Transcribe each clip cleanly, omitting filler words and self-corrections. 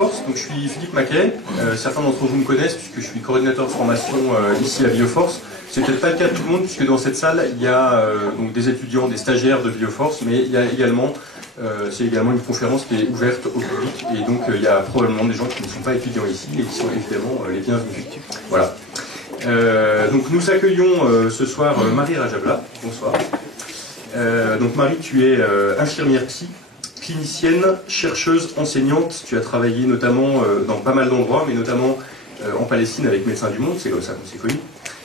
Donc, je suis Philippe Maquet, certains d'entre vous me connaissent puisque je suis coordinateur de formation ici à Bioforce. C'est peut-être pas le cas de tout le monde puisque dans cette salle il y a donc des étudiants, des stagiaires de Bioforce, mais il y a également, c'est également une conférence qui est ouverte au public et donc il y a probablement des gens qui ne sont pas étudiants ici et qui sont évidemment les bienvenus. Voilà. Donc nous accueillons ce soir Marie Rajabla. Bonsoir. Donc Marie, tu es infirmière psy, clinicienne, chercheuse, enseignante. Tu as travaillé notamment dans pas mal d'endroits, mais notamment en Palestine avec Médecins du Monde, c'est comme ça qu'on s'est connus.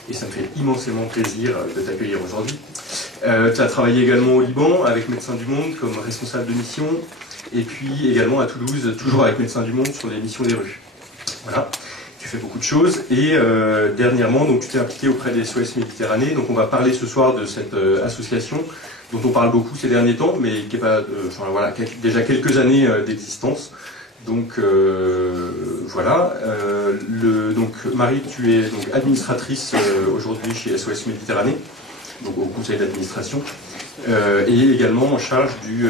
Et ça me fait immensément plaisir de t'accueillir aujourd'hui. Tu as travaillé également au Liban avec Médecins du Monde comme responsable de mission, et puis également à Toulouse, toujours avec Médecins du Monde sur les missions des rues. Voilà. Tu fais beaucoup de choses et dernièrement donc, tu t'es impliqué auprès des SOS Méditerranée. Donc on va parler ce soir de cette association dont on parle beaucoup ces derniers temps, mais qui est pas, voilà, qui a déjà quelques années d'existence. Donc voilà. Donc Marie, tu es donc administratrice aujourd'hui chez SOS Méditerranée, donc au conseil d'administration, et également en charge du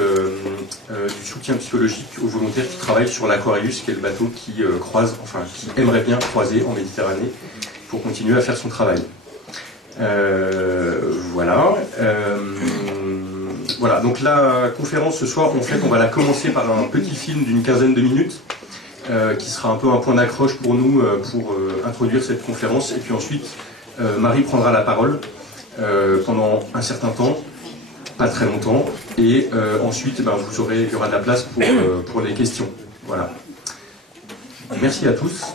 soutien psychologique aux volontaires qui travaillent sur l'Aquarius, qui est le bateau qui croise, enfin qui aimerait bien croiser en Méditerranée pour continuer à faire son travail. Voilà. Voilà, donc la conférence ce soir, en fait, on va la commencer par un petit film d'une quinzaine de minutes, qui sera un peu un point d'accroche pour nous, pour introduire cette conférence. Et puis ensuite, Marie prendra la parole pendant un certain temps, pas très longtemps, et ensuite, il y aura de la place pour les questions. Voilà. Merci à tous,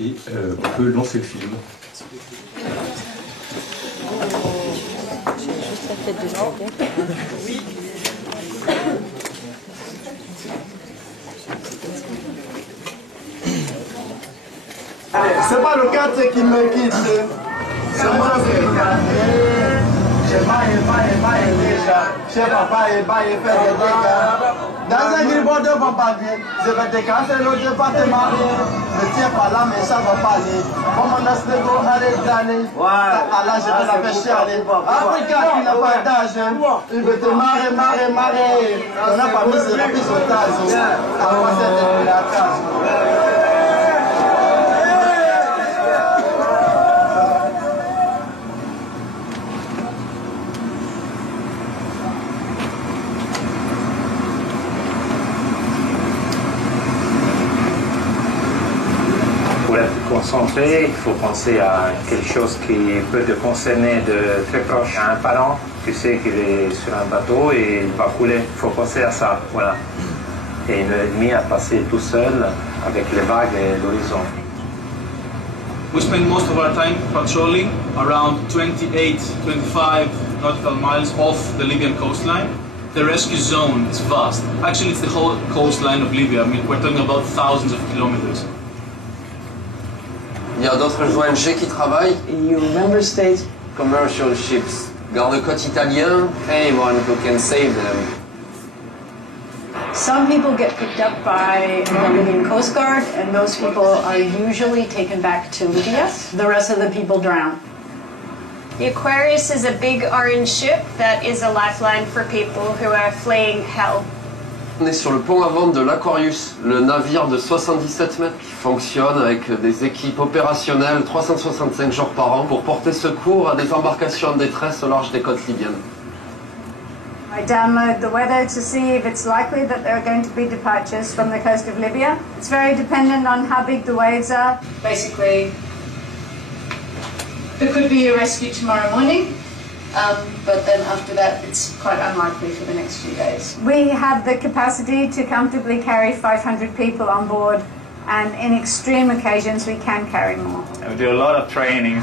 et on peut lancer le film. C'est pas le 4 qui me quitte. C'est moi chez papa et fait des dégâts. Dans un gribon de bombardier, je vais décasser le département. Ne tiens pas là, mais ça va pas aller. Comme on a ce go arrête d'aller. Allah, je vais la faire chialer. Africa qui n'a pas d'âge, il veut te marrer. On n'a pas mis ce rapide au tas. À quoi c'est de la case? Pour être concentré, il faut penser à quelque chose qui peut te concerner de très proche. Un parent, tu sais qu'il est sur un bateau et il va couler. Il faut penser à ça, voilà. Et une heure et demie à passer tout seul avec les vagues et l'horizon. We spend most of our time patrolling around 25 nautical miles off the Libyan coastline. The rescue zone is vast. Actually, it's the whole coastline of Libya. I mean, we're talking about thousands of kilometers. Il y a d'autres ONG qui travaillent. EU member states, commercial ships, garde-côtes italiens, anyone who can save them. Some people get picked up by the Libyan Coast Guard, and those people are usually taken back to Libya. The rest of the people drown. The Aquarius is a big orange ship that is a lifeline for people who are fleeing hell. On est sur le pont à vente de l'Aquarius, le navire de 77 mètres qui fonctionne avec des équipes opérationnelles 365 jours par an pour porter secours à des embarcations en détresse au large des côtes libyennes. I download the weather to see if it's likely that there are going to be departures from the coast of Libya. It's very dependent on how big the waves are. Basically, there could be a rescue tomorrow morning. But then after that, it's quite unlikely for the next few days. We have the capacity to comfortably carry 500 people on board, and in extreme occasions, we can carry more. We do a lot of training.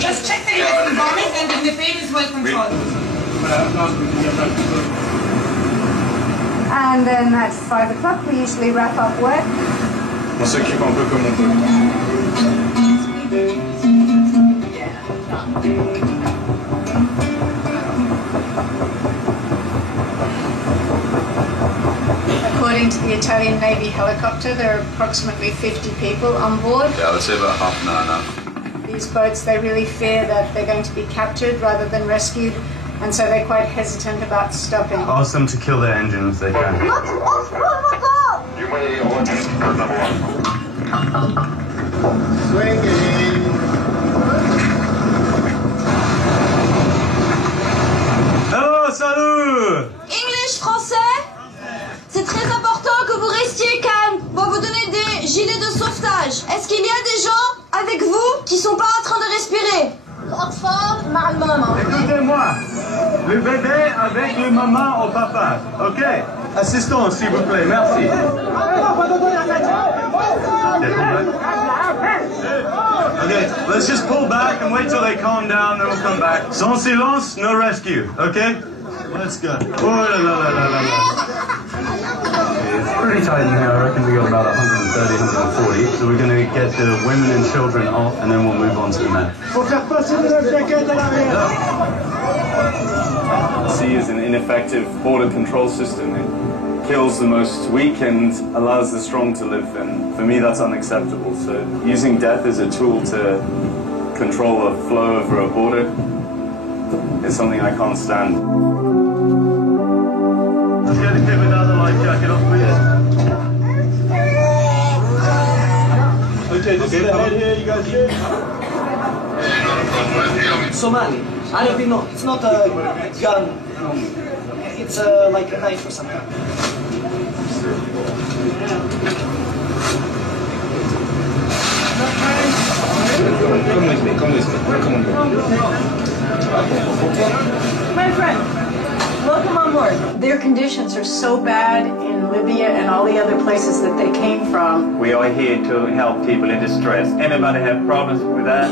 Just check that it isn't bombing and that the plane is well controlled. And then at 5 o'clock, we usually wrap up work. On s'occupe un peu comme on peut. According to the Italian Navy helicopter, there are approximately 50 people on board. Yeah, I would say about half an hour now. These boats, they really fear that they're going to be captured rather than rescued, And so they're quite hesitant about stopping. Ask them to kill their engine if they can. Hello, salut! English, français. C'est très important que vous restiez calme. On va vous donner des gilets de sauvetage. Est-ce qu'il y a des gens avec vous qui sont pas en train de respirer? Oxford, maman. Écoutez-moi, le bébé avec le maman au papa, ok? Assistance, s'il vous plaît, merci. Okay, let's just pull back and wait till they calm down, then we'll come back. Sans silence, no rescue, okay? Let's go. Oh la la la la la. It's pretty tight in here. I reckon we got about 130, 140. So we're going to get the women and children off, and then we'll move on to the men. Sea is an ineffective border control system. It kills the most weak and allows the strong to live. And for me, that's unacceptable. So using death as a tool to control a flow over a border is something I can't stand. Let's get a kid with another life jacket off, please. Okay, this is the head here, you guys here. Somali. I don't know. It's not a gun. It's like a knife or something. Come with me, come with me. Come on board. My friend, welcome on board. Their conditions are so bad in Libya and all the other places that they came from. We are here to help people in distress. Anybody have problems with that?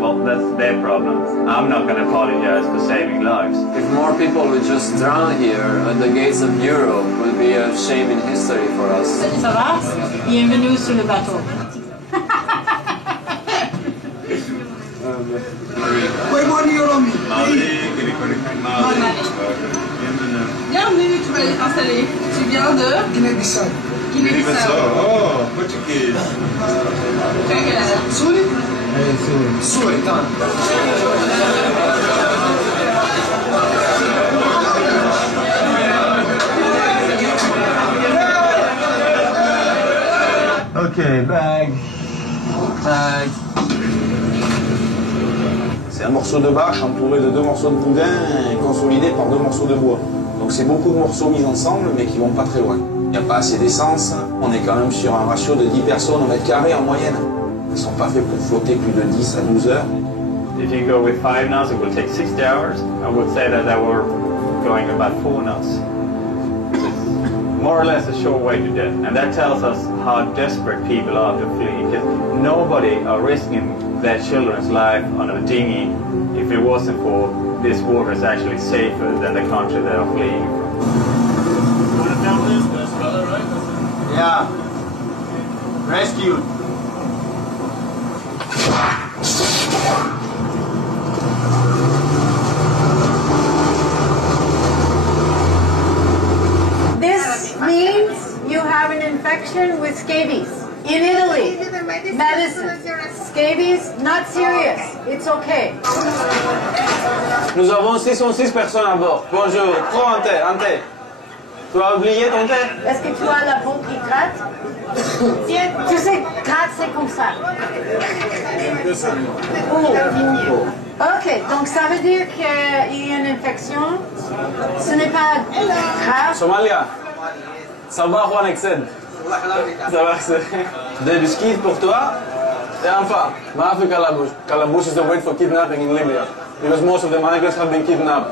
Well, that's their problems. I'm not going to apologize for saving lives. If more people would just drown here at the gates of Europe, it would be a shame in history for us. Ça va? Bienvenue sur le bateau. Bienvenue, tu vas aller t'installer. Tu viens de Guinée-Bissau. Guinée-Bissau. Oh, Portuguese. Tu as quel âge? Souli. Souli. Okay, bag. Bag. C'est un morceau de bâche entouré de 2 morceaux de boudin et consolidé par 2 morceaux de bois. Donc c'est beaucoup de morceaux mis ensemble mais qui vont pas très loin. Il n'y a pas assez d'essence, on est quand même sur un ratio de 10 personnes au mètre carré en moyenne. Ils ne sont pas faits pour flotter plus de 10 à 12 heures. If you go with 5 knots, it will take 60 hours. I would say that they were going about 4 knots. It's more or less a short way to death. And that tells us how desperate people are to flee. Because nobody are risking their children's life on a dinghy if it wasn't for this water is actually safer than the country they are fleeing from. Yeah. Rescue. This means you have an infection with scabies. In Italy, medicine. Scabies, not serious. It's okay. Nous avons 606 personnes à bord. Bonjour. Prends un thé. Tu as oublié ton thé? Est-ce que tu as la peau qui gratte? Tiens, tu sais, gratte, c'est comme ça. Ok, donc ça veut dire qu'il y a une infection. Ce n'est pas grave. Somalia. Ça va, Juan Excel. Ça va, c'est... Des biscuits pour toi. Et enfin, Maafi Calabush. Calabush is the word for kidnapping in Libya. Because most of the migrants have been kidnapped.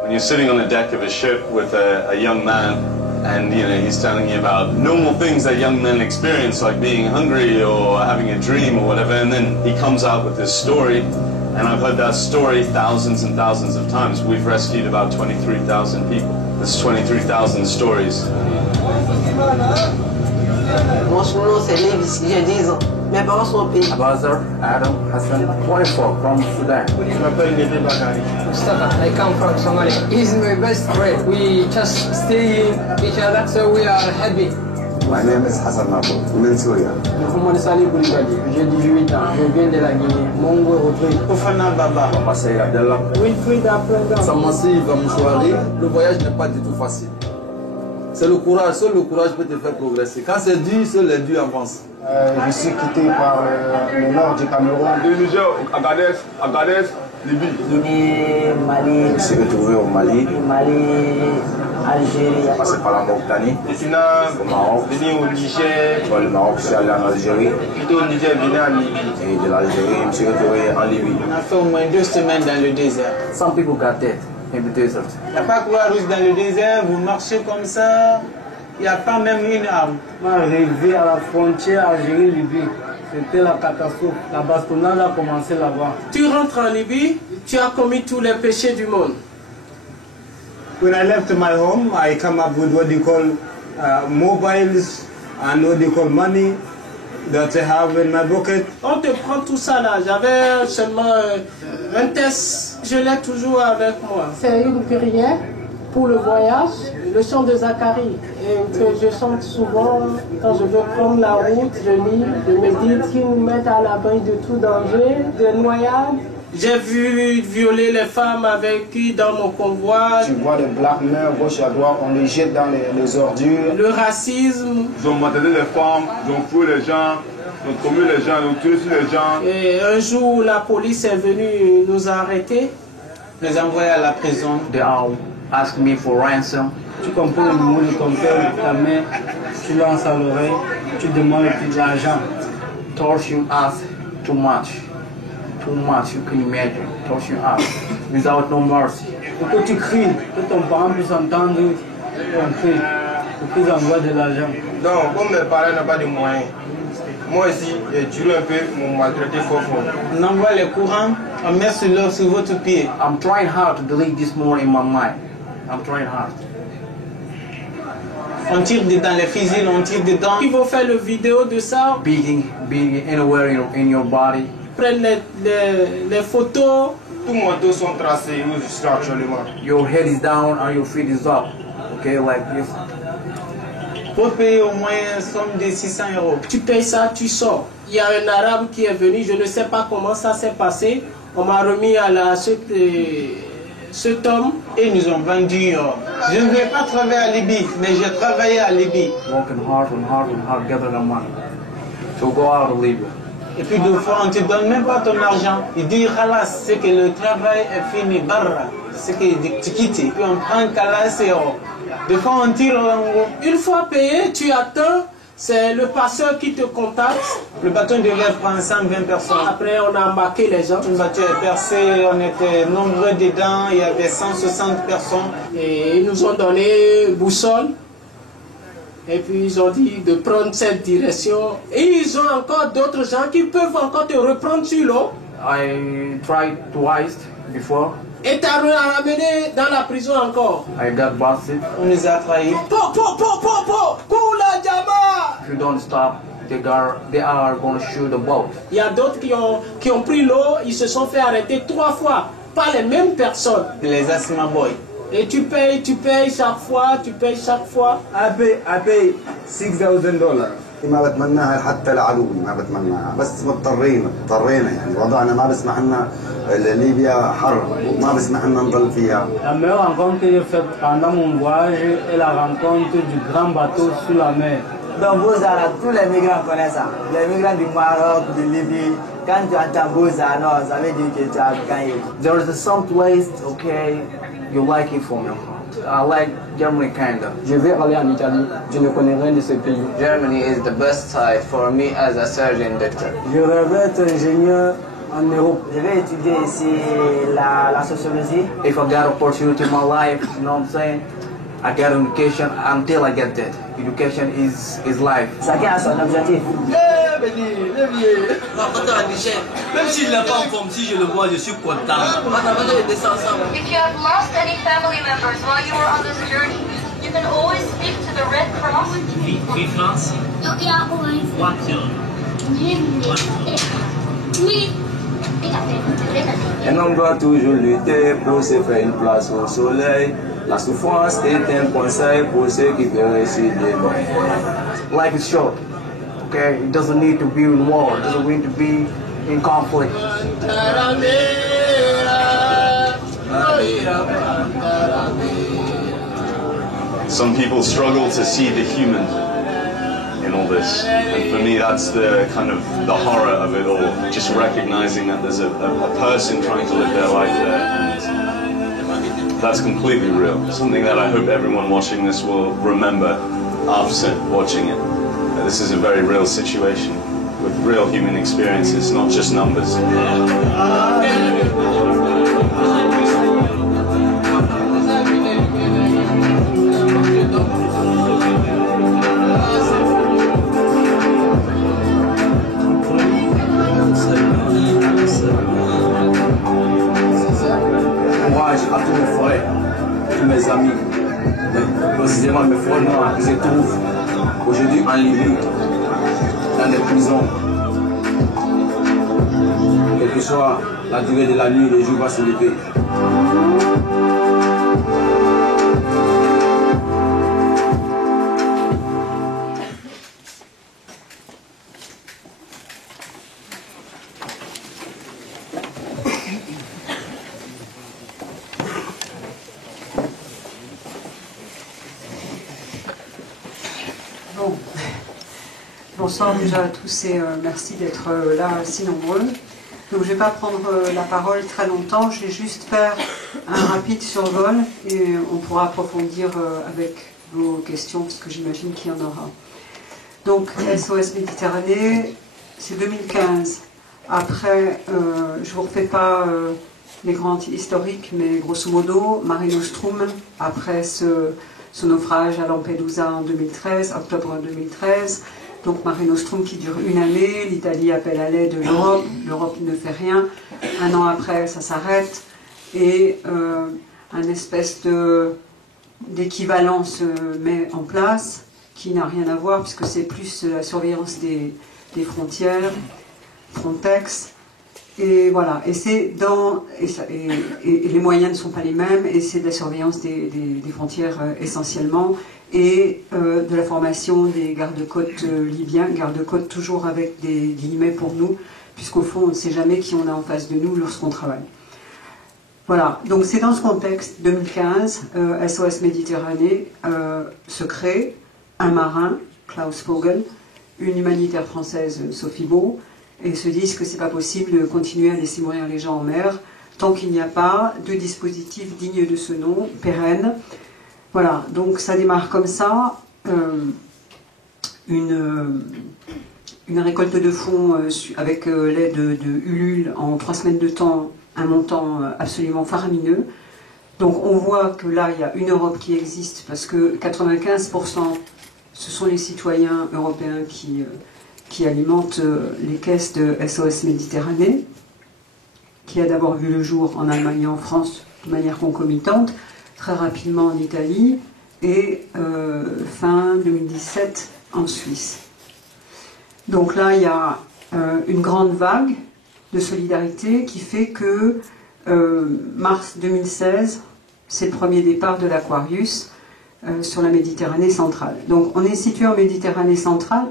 When you're sitting on the deck of a ship with a young man and he's telling you about normal things that young men experience, like being hungry or having a dream or whatever, and then he comes out with this story, and I've heard that story thousands and thousands of times. We've rescued about 23,000 people. There's 23,000 stories. Mon nom c'est Levis, j'ai 10 ans. Mes parents sont au pays. Abazar Adam Hassan, 24 from Sudan. Je m'appelle Nede Bakari. Mustafa, I come from Somalia. He's my best friend. We just stay each other, so we are happy. My name is Hassan Mahmoud, from Syria. Mohamed Salih Koulibaly, j'ai 18 ans, je viens de la Guinée. Mongo Rodrigue. Fofana Baba. Massaï Abdallah. Wilfried Aprenda. Samassi Vamouchouari. Le voyage n'est pas du tout facile. C'est le courage, seul le courage peut te faire progresser. Quand c'est dur, seul les durs avancent. Je suis quitté par le nord du Cameroun. Le Niger, Agadez, Libye. Guinée, Mali. Je suis retrouvé au Mali. Mali, Algérie. Passé par la Mauritanie. Burkina, au Maroc. Venu au Niger. Dans le Maroc, je suis allé en Algérie. Plutôt au Niger, venu en Libye. Et de l'Algérie, je me suis retrouvé en Libye. On a fait au moins 2 semaines dans le désert. Some people got dead in the desert. Il n'y a pas Croix-Rouge dans le désert, vous marchez comme ça, il n'y a pas même une arme. Moi, arrivé à la frontière Algérie-Libye, c'était la catastrophe. La bastonnade a commencé là-bas. Tu rentres en Libye, tu as commis tous les péchés du monde. When I left my home, I come up with what they call mobiles and what they call money that I have in my pocket. On te prend tout ça là. J'avais seulement un test, je l'ai toujours avec moi. C'est une prière pour le voyage, le chant de Zacharie, et que je chante souvent quand je veux prendre la route, je lis, je médite, qui nous mettent à l'abri de tout danger, de noyades. J'ai vu violer les femmes avec qui dans mon convoi. Tu vois les black men gauche à droite, on les jette dans les ordures. Le racisme. Ils ont maltraité les femmes, ils ont fouillé les gens, ils ont commis les gens, ils ont tué sur les gens. Et un jour, la police est venue nous arrêter. Les envoyer à la prison. They all ask me for ransom. Tu comprends le mot de ton père, ta mère, tu lances à l'oreille, tu demandes plus d'argent. Torture us too much. Too much, you can imagine. Torture us without no mercy. Pour que tu cries, que ton parent puisse entendre ton cri, pour qu'ils envoient de l'argent. Donc, comme mes parents n'ont pas de moyens, moi aussi, j'ai tué un peu, m'ont maltraité fort. On envoie les courants, on met sur votre pied. I'm trying hard to delete this more in my mind. I'm trying hard. On tire dedans les fusils, on tire dedans. Ils vont faire le vidéo de ça. Beating anywhere in your body. Prennent les photos. Tous mes dos sont tracés où je suis actuellement. Your head is down and your feet is up. Okay, like this. Faut payer au moins une somme de 600 €. Tu payes ça, tu sors. Il y a un arabe qui est venu, je ne sais pas comment ça s'est passé. On m'a remis à cet homme. Et ils nous ont vendu. Je ne vais pas travailler à Libye, mais j'ai travaillé à Libye. Working hard and hard and hard, gather the money to go out of Libya. Et puis deux fois, on ne te donne même pas ton argent. Il dit, Khalas, c'est que le travail est fini, barra. C'est que tu quittes. Puis on prend Khalas et des fois on tire en haut. Une fois payé, tu attends, c'est le passeur qui te contacte. Le bateau devait prendre 120 personnes. Après, on a embarqué les gens. Le bateau est percé, on était nombreux dedans, il y avait 160 personnes. Et ils nous ont donné boussole. Et puis ils ont dit de prendre cette direction. Et ils ont encore d'autres gens qui peuvent encore te reprendre sur l'eau. I tried twice before. Et t'as ramené dans la prison encore. I got busted. On les a trahis. Kula Jama! If you don't stop, they are going to shoot the boat. Il y a d'autres qui ont pris l'eau, ils se sont fait arrêter 3 fois par les mêmes personnes. Les Asma Boys. Et tu payes chaque fois, tu payes chaque fois. I pay $6,000. ما بتمناها حتى العدو ما بتمناها بس مضطرين يعني وضعنا ما بسمح لنا ليبيا حر وما بسمح لنا نضل فيها. La meilleure rencontre que j'ai faite pendant mon voyage est la rencontre du grand bateau sur la mer. Dans Bozara, tous les migrants connaissent ça. Les migrants du Maroc, de Libye, quand tu entends Bozara, ça veut dire que tu as gagné. There is some place, okay, you like it from your heart. I like Germany kinda. Je vais aller en Italie. Je ne connais rien de ce pays. Germany is the best site for me as a surgeon doctor. Je rêve être ingénieur en Europe. Je vais étudier ici la sociologie. If I got opportunity in my life, you know what I'm saying? I get education until I get that. Education is life. Chacun a son objectif. Même s'il n'est pas en forme, si je le vois, je suis content. If you have lost any family members while you were on this journey, you can always speak to the Red Cross. Free France? Un homme doit toujours lutter pour se faire une place au soleil. La souffrance est un conseil pour ceux qui veulent essayer de... Life is short, okay? It doesn't need to be in war, it doesn't need to be in conflict. Some people struggle to see the human in all this, and for me that's the kind of the horror of it all, just recognizing that there's a person trying to live their life there, and that's completely real, something that I hope everyone watching this will remember after watching it. This is a very real situation with real human experiences, not just numbers. À tous mes frères, tous mes amis, précisément mes frères noirs qui se trouvent aujourd'hui en Libye, dans des prisons. Quelle que soit la durée de la nuit, le jour va se lever. Bonsoir déjà à tous et merci d'être là si nombreux. Donc je ne vais pas prendre la parole très longtemps, je vais juste faire un rapide survol et on pourra approfondir avec vos questions parce que j'imagine qu'il y en aura. Donc SOS Méditerranée, c'est 2015. Après, je ne vous refais pas les grands historiques, mais grosso modo, Mare Nostrum, après ce naufrage à Lampedusa en 2013, octobre 2013, donc Mare Nostrum qui dure une année, l'Italie appelle à l'aide l'Europe, l'Europe ne fait rien, un an après ça s'arrête, et un espèce d'équivalent se met en place, qui n'a rien à voir, puisque c'est plus la surveillance des frontières, Frontex, et voilà, et c'est et les moyens ne sont pas les mêmes, et c'est de la surveillance des frontières essentiellement, et de la formation des gardes-côtes libyens, gardes-côtes toujours avec des guillemets pour nous, puisqu'au fond on ne sait jamais qui on a en face de nous lorsqu'on travaille. Voilà, donc c'est dans ce contexte, 2015, SOS Méditerranée se crée, un marin, Klaus Vogel, une humanitaire française, Sophie Beau, et se disent que c'est pas possible de continuer à laisser mourir les gens en mer tant qu'il n'y a pas de dispositif digne de ce nom, pérenne. Voilà, donc ça démarre comme ça, une récolte de fonds avec l'aide de Ulule en 3 semaines de temps, un montant absolument faramineux. Donc on voit que là il y a une Europe qui existe parce que 95% ce sont les citoyens européens qui alimentent les caisses de SOS Méditerranée, qui a d'abord vu le jour en Allemagne et en France de manière concomitante, très rapidement en Italie, et fin 2017 en Suisse. Donc là, il y a une grande vague de solidarité qui fait que mars 2016, c'est le premier départ de l'Aquarius sur la Méditerranée centrale. Donc on est situé en Méditerranée centrale,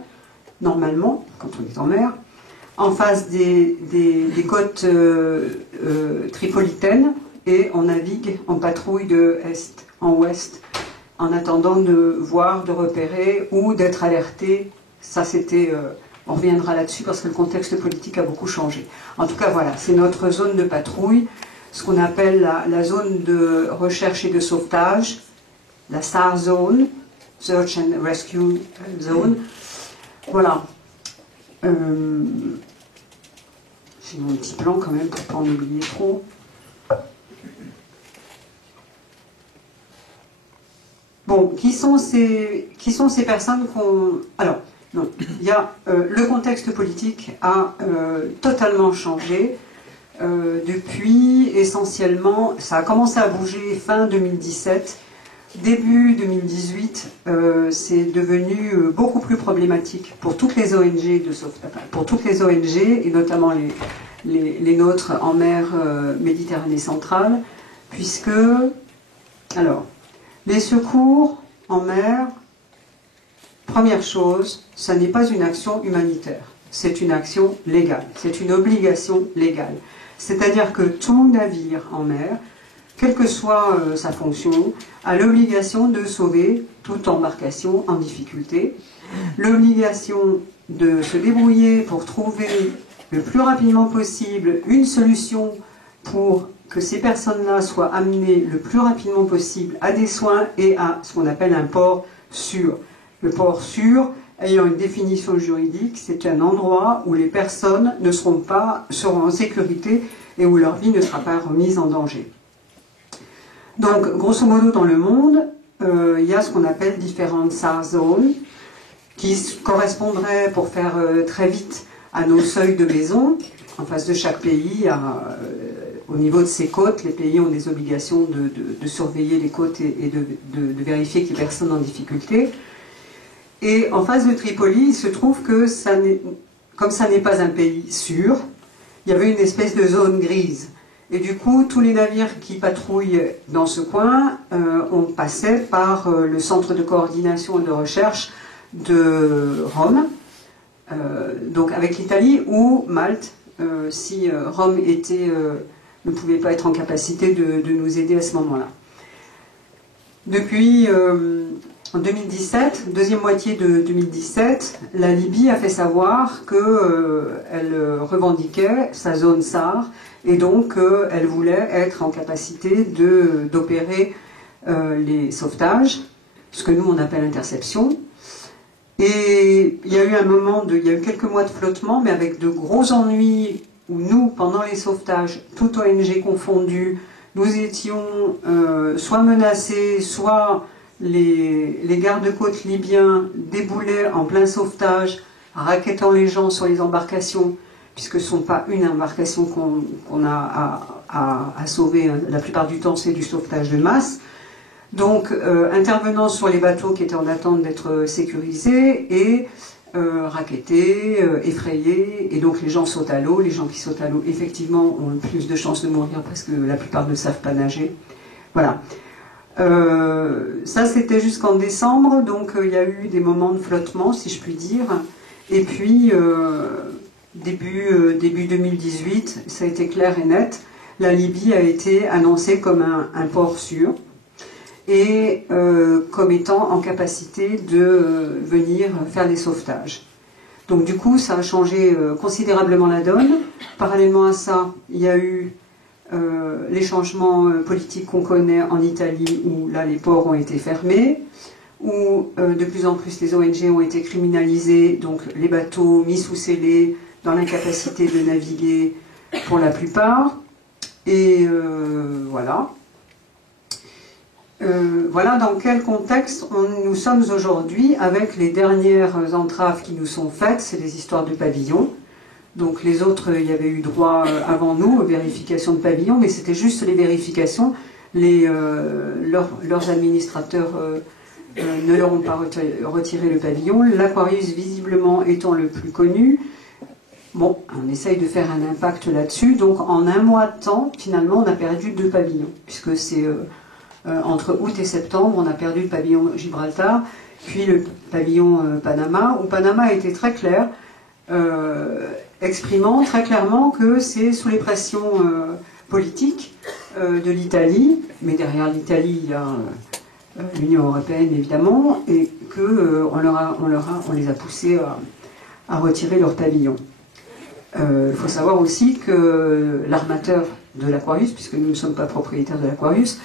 normalement, quand on est en mer, en face des côtes tripolitaines, et on navigue en patrouille de est en ouest, en attendant de voir, de repérer ou d'être alerté. Ça c'était, on reviendra là-dessus parce que le contexte politique a beaucoup changé. En tout cas voilà, c'est notre zone de patrouille, ce qu'on appelle la zone de recherche et de sauvetage, la SAR Zone, Search and Rescue Zone. Voilà. J'ai mon petit plan quand même pour ne pas en oublier trop. Bon, qui sont ces personnes qu'on... Alors, non, il y a le contexte politique a totalement changé depuis essentiellement, ça a commencé à bouger fin 2017, début 2018, c'est devenu beaucoup plus problématique pour toutes les ONG de sauvetage, pour toutes les ONG et notamment les nôtres en mer Méditerranée centrale, puisque, alors, Les secours en mer, première chose, ça n'est pas une action humanitaire, c'est une action légale, c'est une obligation légale. C'est-à-dire que tout navire en mer, quelle que soit sa fonction, a l'obligation de sauver toute embarcation en difficulté, l'obligation de se débrouiller pour trouver le plus rapidement possible une solution pour que ces personnes-là soient amenées le plus rapidement possible à des soins et à ce qu'on appelle un port sûr. Le port sûr, ayant une définition juridique, c'est un endroit où les personnes seront en sécurité et où leur vie ne sera pas remise en danger. Donc, grosso modo, dans le monde, il y a ce qu'on appelle différentes SAR zones qui correspondraient, pour faire très vite, à nos seuils de maison. En face de chaque pays, au niveau de ses côtes, les pays ont des obligations de surveiller les côtes et de vérifier qu'il n'y a personne en difficulté. Et en face de Tripoli, il se trouve que, comme ça n'est pas un pays sûr, il y avait une espèce de zone grise. Et du coup, tous les navires qui patrouillent dans ce coin, on passait par le centre de coordination et de recherche de Rome, donc avec l'Italie ou Malte, si Rome ne pouvait pas être en capacité de nous aider à ce moment-là. Depuis en 2017, deuxième moitié de 2017, la Libye a fait savoir qu'elle revendiquait sa zone SAR et donc elle voulait être en capacité d'opérer les sauvetages, ce que nous on appelle interception. Et il y a eu quelques mois de flottement, mais avec de gros ennuis où nous, pendant les sauvetages, tout ONG confondu, nous étions soit menacés, soit les gardes-côtes libyens déboulaient en plein sauvetage, rackettant les gens sur les embarcations, puisque ce ne sont pas une embarcation qu'on a à sauver, hein. La plupart du temps c'est du sauvetage de masse. Donc intervenant sur les bateaux qui étaient en attente d'être sécurisés et rackettés, effrayés, et donc les gens sautent à l'eau. Les gens qui sautent à l'eau effectivement ont le plus de chances de mourir parce que la plupart ne savent pas nager. Voilà. Ça c'était jusqu'en décembre, donc il y a eu des moments de flottement si je puis dire, et puis début 2018, ça a été clair et net, la Libye a été annoncée comme un port sûr et comme étant en capacité de venir faire des sauvetages. Donc du coup ça a changé considérablement la donne. Parallèlement à ça, il y a eu les changements politiques qu'on connaît en Italie, où là les ports ont été fermés, où de plus en plus les ONG ont été criminalisées, donc les bateaux mis sous scellés, dans l'incapacité de naviguer pour la plupart. Et voilà. Voilà dans quel contexte nous sommes aujourd'hui avec les dernières entraves qui nous sont faites, c'est les histoires de pavillons. Donc les autres, il y avait eu droit avant nous aux vérifications de pavillons, mais c'était juste les vérifications. Leurs administrateurs ne leur ont pas retiré le pavillon. L'Aquarius, visiblement, étant le plus connu, bon, on essaye de faire un impact là-dessus. Donc en un mois de temps, finalement, on a perdu 2 pavillons, puisque c'est entre août et septembre, on a perdu le pavillon Gibraltar, puis le pavillon Panama, où Panama a été très clair, exprimant très clairement que c'est sous les pressions politiques de l'Italie, mais derrière l'Italie il y a l'Union européenne évidemment, et qu'on les a poussés à retirer leur pavillon. Il faut savoir aussi que l'armateur de l'Aquarius, puisque nous ne sommes pas propriétaires de l'Aquarius,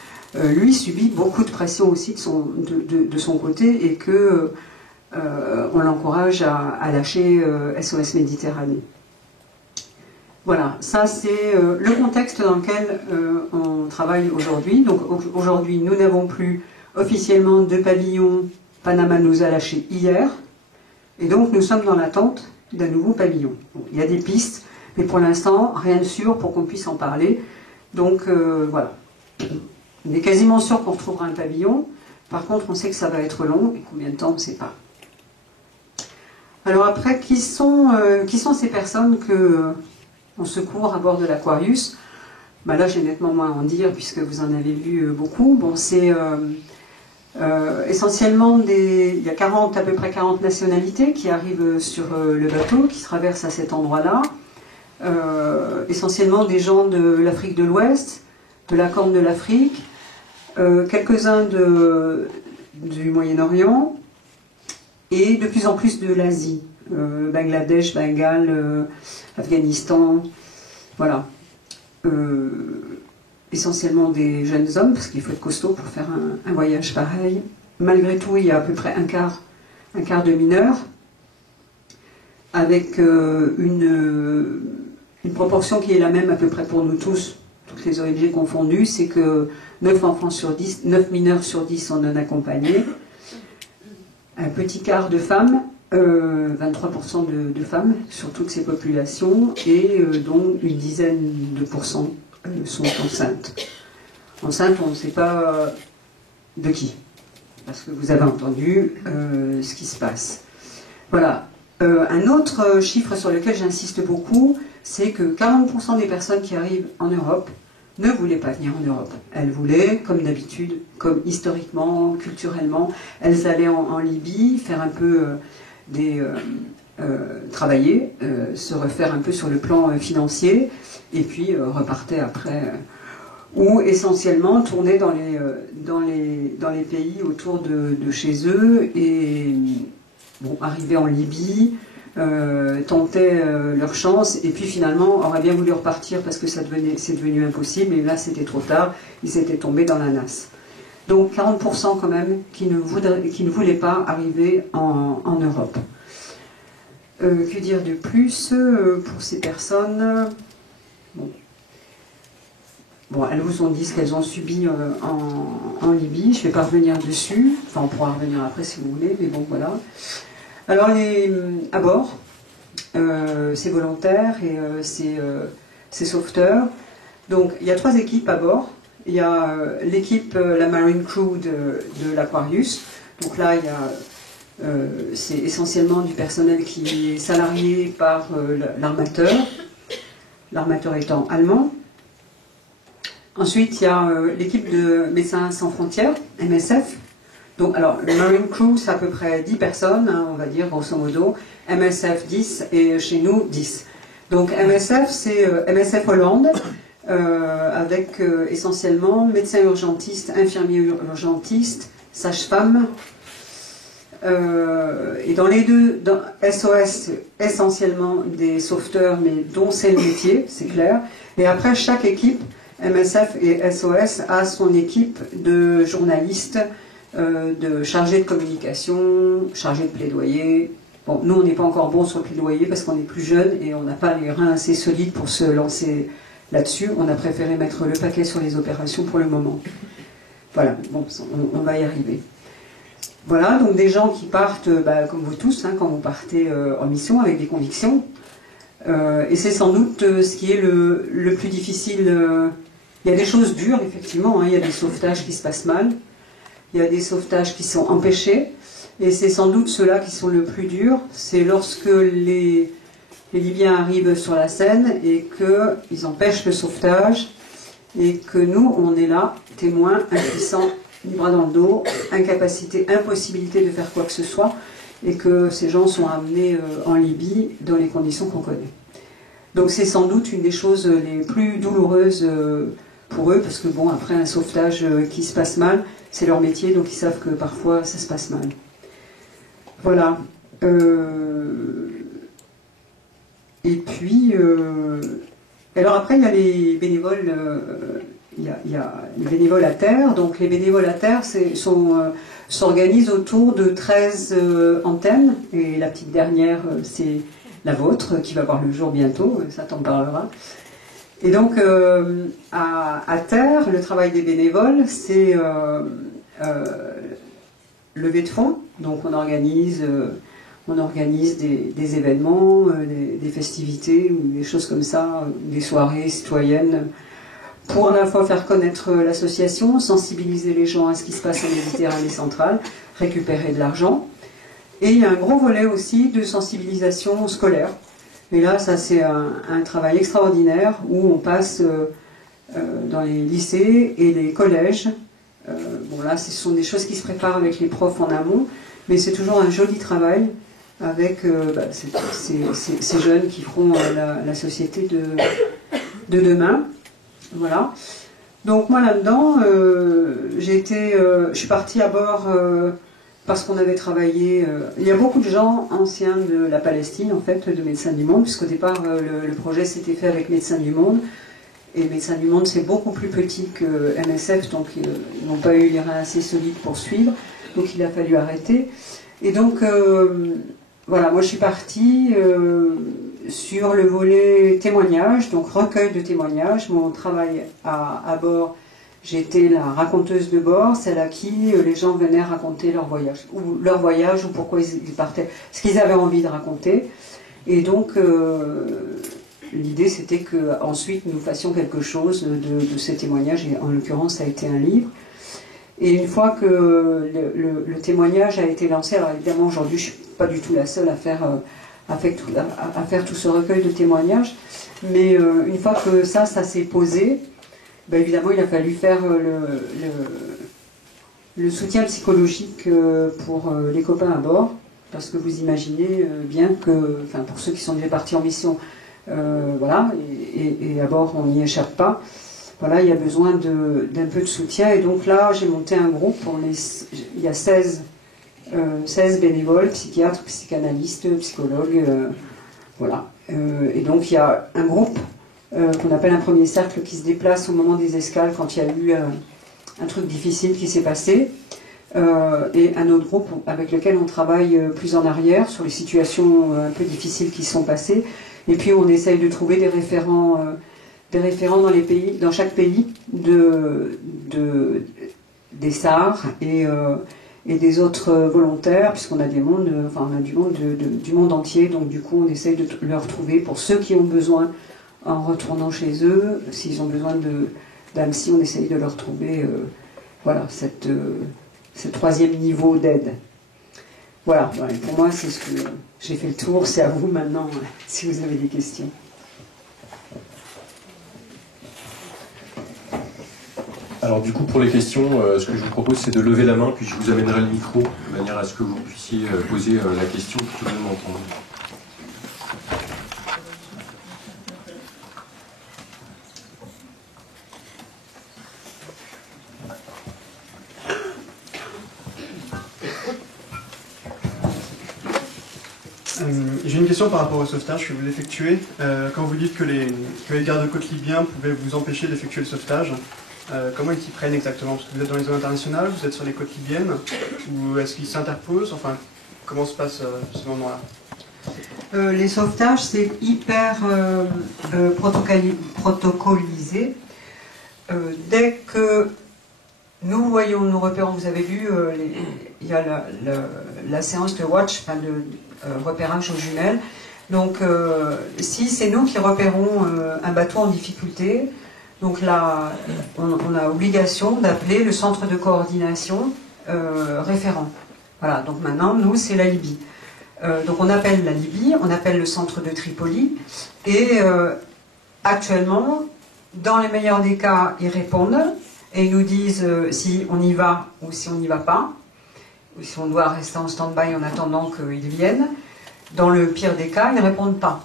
lui subit beaucoup de pression aussi de son côté, et que on l'encourage à lâcher SOS Méditerranée. Voilà, ça c'est le contexte dans lequel on travaille aujourd'hui. Donc aujourd'hui, nous n'avons plus officiellement de pavillon. Panama nous a lâché hier, et donc nous sommes dans l'attente d'un nouveau pavillon. Bon, il y a des pistes, mais pour l'instant, rien de sûr pour qu'on puisse en parler. Donc voilà. On est quasiment sûr qu'on retrouvera un pavillon. Par contre, on sait que ça va être long, et combien de temps, on ne sait pas. Alors après, qui sont ces personnes qu'on secourt à bord de l'Aquarius? Là, j'ai nettement moins à en dire, puisque vous en avez vu beaucoup. Bon, c'est Essentiellement, il y a à peu près 40 nationalités qui arrivent sur le bateau, qui traversent à cet endroit-là. Essentiellement des gens de l'Afrique de l'Ouest, de la Corne de l'Afrique, quelques-uns du Moyen-Orient et de plus en plus de l'Asie, Bangladesh, Bengale, Afghanistan, voilà. Essentiellement des jeunes hommes, parce qu'il faut être costaud pour faire un voyage pareil. Malgré tout, il y a à peu près un quart de mineurs, avec une proportion qui est la même à peu près pour nous tous, toutes les ONG confondues, c'est que 9 mineurs sur 10 sont non accompagnés, un petit quart de femmes, 23% de femmes sur toutes ces populations, et dont une dizaine de pourcents sont enceintes. Enceintes, on ne sait pas de qui, parce que vous avez entendu ce qui se passe. Voilà. Un autre chiffre sur lequel j'insiste beaucoup, c'est que 40% des personnes qui arrivent en Europe ne voulaient pas venir en Europe. Elles voulaient, comme d'habitude, comme historiquement, culturellement, elles allaient en Libye faire un peu travailler, se refaire un peu sur le plan financier, et puis repartaient après, ou essentiellement tourner dans les pays autour de chez eux, et bon, arriver en Libye, tentaient leur chance, et puis finalement auraient bien voulu repartir parce que c'est devenu impossible, et là c'était trop tard, ils étaient tombés dans la nasse. Donc 40% quand même qui ne voulaient pas arriver en Europe. Que dire de plus pour ces personnes? Bon, elles vous ont dit ce qu'elles ont subi en Libye, je ne vais pas revenir dessus, enfin on pourra revenir après si vous voulez, mais bon voilà. Alors à bord, c'est volontaire et c'est sauveteurs. Donc il y a 3 équipes à bord. Il y a l'équipe, la Marine Crew de l'Aquarius. Donc là, c'est essentiellement du personnel qui est salarié par l'armateur. L'armateur étant allemand. Ensuite, il y a l'équipe de Médecins Sans Frontières, MSF. Donc, alors, le Marine Crew, c'est à peu près 10 personnes, hein, on va dire, grosso modo. MSF 10 et chez nous 10. Donc, MSF, c'est MSF Hollande, avec essentiellement médecins urgentistes, infirmiers urgentistes, sages-femmes. Et dans les deux, dans SOS, essentiellement des sauveteurs, mais dont c'est le métier, c'est clair. Et après, chaque équipe, MSF et SOS, a son équipe de journalistes, de chargés de communication, chargés de plaidoyer. Bon, nous, on n'est pas encore bons sur le plaidoyer parce qu'on est plus jeunes et on n'a pas les reins assez solides pour se lancer là-dessus. On a préféré mettre le paquet sur les opérations pour le moment. Voilà, bon, on va y arriver. Voilà, donc des gens qui partent, comme vous tous, hein, quand vous partez en mission avec des convictions. Et c'est sans doute ce qui est le plus difficile. Il y a des choses dures, effectivement, hein, il y a des sauvetages qui se passent mal. Il y a des sauvetages qui sont empêchés, et c'est sans doute ceux-là qui sont le plus durs. C'est lorsque les Libyens arrivent sur la scène et qu'ils empêchent le sauvetage, et que nous, on est là, témoins, impuissants, les bras dans le dos, incapacité, impossibilité de faire quoi que ce soit, et que ces gens sont amenés en Libye dans les conditions qu'on connaît. Donc c'est sans doute une des choses les plus douloureuses pour eux, parce que bon, après un sauvetage qui se passe mal, c'est leur métier, donc ils savent que parfois ça se passe mal. Voilà. Et puis, alors après il y a les bénévoles, il y a les bénévoles à terre. Donc les bénévoles à terre s'organisent autour de 13 antennes, et la petite dernière c'est la vôtre qui va voir le jour bientôt, ça t'en parlera. Et donc à terre, le travail des bénévoles, c'est levée de fonds. Donc on organise des événements, des festivités ou des choses comme ça, des soirées citoyennes, pour à la fois faire connaître l'association, sensibiliser les gens à ce qui se passe en Méditerranée centrale, récupérer de l'argent. Et il y a un gros volet aussi de sensibilisation scolaire. Et là, ça c'est un travail extraordinaire où on passe dans les lycées et les collèges. Bon, bon là, ce sont des choses qui se préparent avec les profs en amont, mais c'est toujours un joli travail avec ces jeunes qui feront la société de demain. Voilà. Donc moi là-dedans, je suis partie à bord parce qu'on avait travaillé... il y a beaucoup de gens anciens de la Palestine, en fait, de Médecins du Monde, puisqu'au départ, le projet s'était fait avec Médecins du Monde. Et Médecins du Monde, c'est beaucoup plus petit que MSF, donc ils n'ont pas eu les reins assez solides pour suivre. Donc il a fallu arrêter. Et donc, voilà, moi je suis partie sur le volet témoignage, donc recueil de témoignages. Mon travail à bord, j'étais la raconteuse de bord, celle à qui les gens venaient raconter leur voyage ou pourquoi ils partaient, ce qu'ils avaient envie de raconter. Et donc, l'idée c'était qu'ensuite nous fassions quelque chose de ces témoignages, et en l'occurrence ça a été un livre. Et une fois que le témoignage a été lancé, alors évidemment aujourd'hui je ne suis pas du tout la seule à faire tout ce recueil de témoignages, mais une fois que ça s'est posé, ben évidemment il a fallu faire le soutien psychologique pour les copains à bord, parce que vous imaginez bien que, enfin pour ceux qui sont déjà partis en mission, voilà, et à bord on n'y échappe pas. Voilà, il y a besoin d'un peu de soutien, et donc là j'ai monté un groupe, il y a 16 bénévoles, psychiatres, psychanalystes, psychologues, voilà. Et donc il y a un groupe qu'on appelle un premier cercle qui se déplace au moment des escales quand il y a eu un truc difficile qui s'est passé, et un autre groupe avec lequel on travaille plus en arrière sur les situations un peu difficiles qui sont passées, et puis on essaye de trouver des référents dans les pays, dans chaque pays des SAR et des autres volontaires, puisqu'on a du monde du monde entier, donc du coup on essaye de leur trouver pour ceux qui ont besoin en retournant chez eux, s'ils ont besoin d'AMSI, on essaye de leur trouver voilà, ce troisième niveau d'aide. Voilà, pour moi c'est ce que j'ai fait le tour, c'est à vous maintenant si vous avez des questions. Alors du coup, pour les questions, ce que je vous propose, c'est de lever la main, puis je vous amènerai le micro, de manière à ce que vous puissiez poser la question, que tout le monde entende. J'ai une question par rapport au sauvetage que vous effectuez. Quand vous dites que les gardes-côtes libyens pouvaient vous empêcher d'effectuer le sauvetage, comment ils s'y prennent exactement? Parce que vous êtes dans les zones internationales, vous êtes sur les côtes libyennes, ou est-ce qu'ils s'interposent? Enfin, comment se passe ce moment-là? Les sauvetages, c'est hyper protocolisé. Dès que nous voyons, nous repérons, vous avez vu, il y a la séance de watch, enfin de repérage aux jumelles. Donc, si c'est nous qui repérons un bateau en difficulté, donc là, on a obligation d'appeler le centre de coordination référent. Voilà, donc maintenant, nous, c'est la Libye. Donc on appelle la Libye, on appelle le centre de Tripoli, et actuellement, dans les meilleurs des cas, ils répondent, et ils nous disent si on y va ou si on n'y va pas, ou si on doit rester en stand-by en attendant qu'ils viennent. Dans le pire des cas, ils ne répondent pas.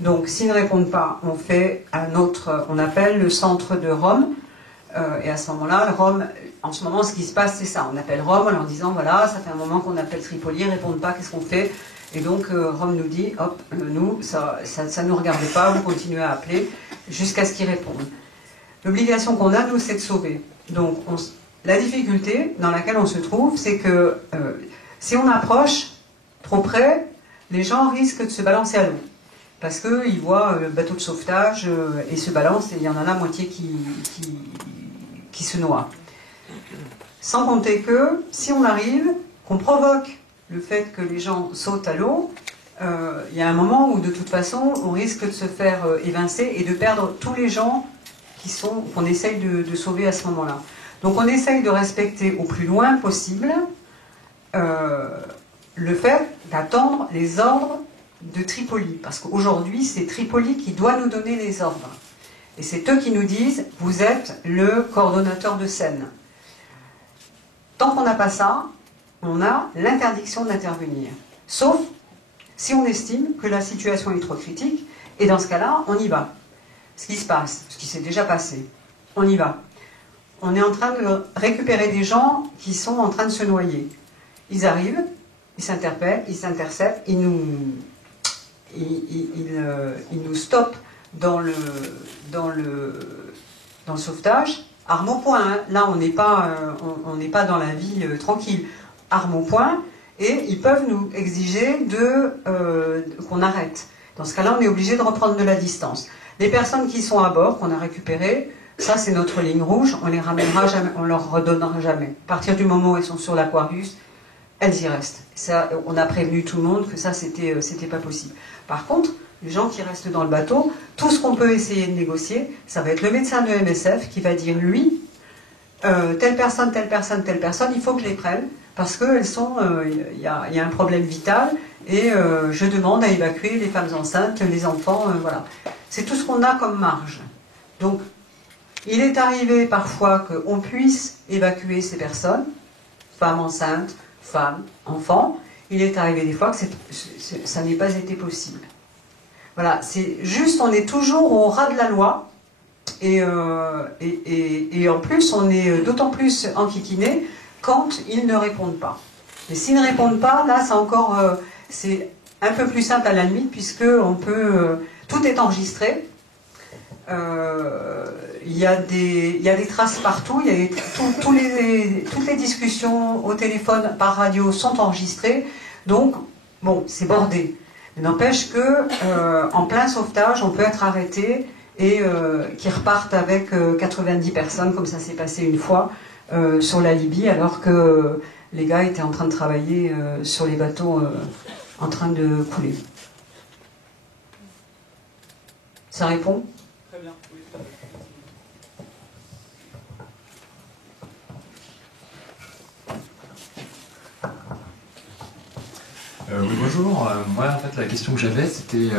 Donc s'ils ne répondent pas, on fait on appelle le centre de Rome, et à ce moment-là, Rome, en ce moment, ce qui se passe, c'est ça. On appelle Rome en leur disant, voilà, ça fait un moment qu'on appelle Tripoli, ils ne répondent pas, qu'est-ce qu'on fait? Et donc Rome nous dit, hop, nous, ça ne nous regarde pas, vous continuez à appeler jusqu'à ce qu'ils répondent. L'obligation qu'on a, nous, c'est de sauver. Donc la difficulté dans laquelle on se trouve, c'est que si on approche trop près, les gens risquent de se balancer à l'eau. Parce qu'ils voient le bateau de sauvetage et se balancent, et il y en a la moitié qui se noie. Sans compter que, si on arrive, qu'on provoque le fait que les gens sautent à l'eau, il y a un moment où de toute façon on risque de se faire évincer et de perdre tous les gens qu'on essaye de sauver à ce moment-là. Donc on essaye de respecter au plus loin possible le fait d'attendre les ordres de Tripoli, parce qu'aujourd'hui c'est Tripoli qui doit nous donner les ordres. Et c'est eux qui nous disent, vous êtes le coordonnateur de scène. Tant qu'on n'a pas ça, on a l'interdiction d'intervenir. Sauf si on estime que la situation est trop critique, et dans ce cas-là, on y va. Ce qui se passe, ce qui s'est déjà passé, on y va. On est en train de récupérer des gens qui sont en train de se noyer. Ils arrivent, ils s'interpellent, ils s'interceptent, ils nous stoppent dans le sauvetage. Arme au poing, hein. Là on n'est pas dans la vie tranquille. Arme au poing, et ils peuvent nous exiger qu'on arrête. Dans ce cas-là, on est obligé de reprendre de la distance. Les personnes qui sont à bord, qu'on a récupérées, ça c'est notre ligne rouge, on les ramènera jamais, on leur redonnera jamais. À partir du moment où elles sont sur l'Aquarius, elles y restent. Ça, on a prévenu tout le monde que ça c'était pas possible. Par contre, les gens qui restent dans le bateau, tout ce qu'on peut essayer de négocier, ça va être le médecin de MSF qui va dire lui, telle personne, il faut que je les prenne parce qu'elles sont, y a un problème vital et je demande à évacuer les femmes enceintes, les enfants, voilà. C'est tout ce qu'on a comme marge. Donc, il est arrivé parfois qu'on puisse évacuer ces personnes, femmes enceintes, femmes, enfants. Il est arrivé des fois que ça n'ait pas été possible. Voilà, c'est juste, on est toujours au ras de la loi, et en plus, on est d'autant plus enquiquiné quand ils ne répondent pas. Et s'ils ne répondent pas, là, c'est encore, c'est un peu plus simple à la limite, puisque on peut, tout est enregistré. Il y a des traces partout, toutes les discussions au téléphone, par radio sont enregistrées, donc bon, c'est bordé. Mais n'empêche que en plein sauvetage, on peut être arrêté et qu'ils repartent avec 90 personnes, comme ça s'est passé une fois sur la Libye, alors que les gars étaient en train de travailler sur les bateaux en train de couler. Ça répond ? Très bien, oui, tout à fait. Oui, bonjour. Moi, en fait, la question que j'avais, c'était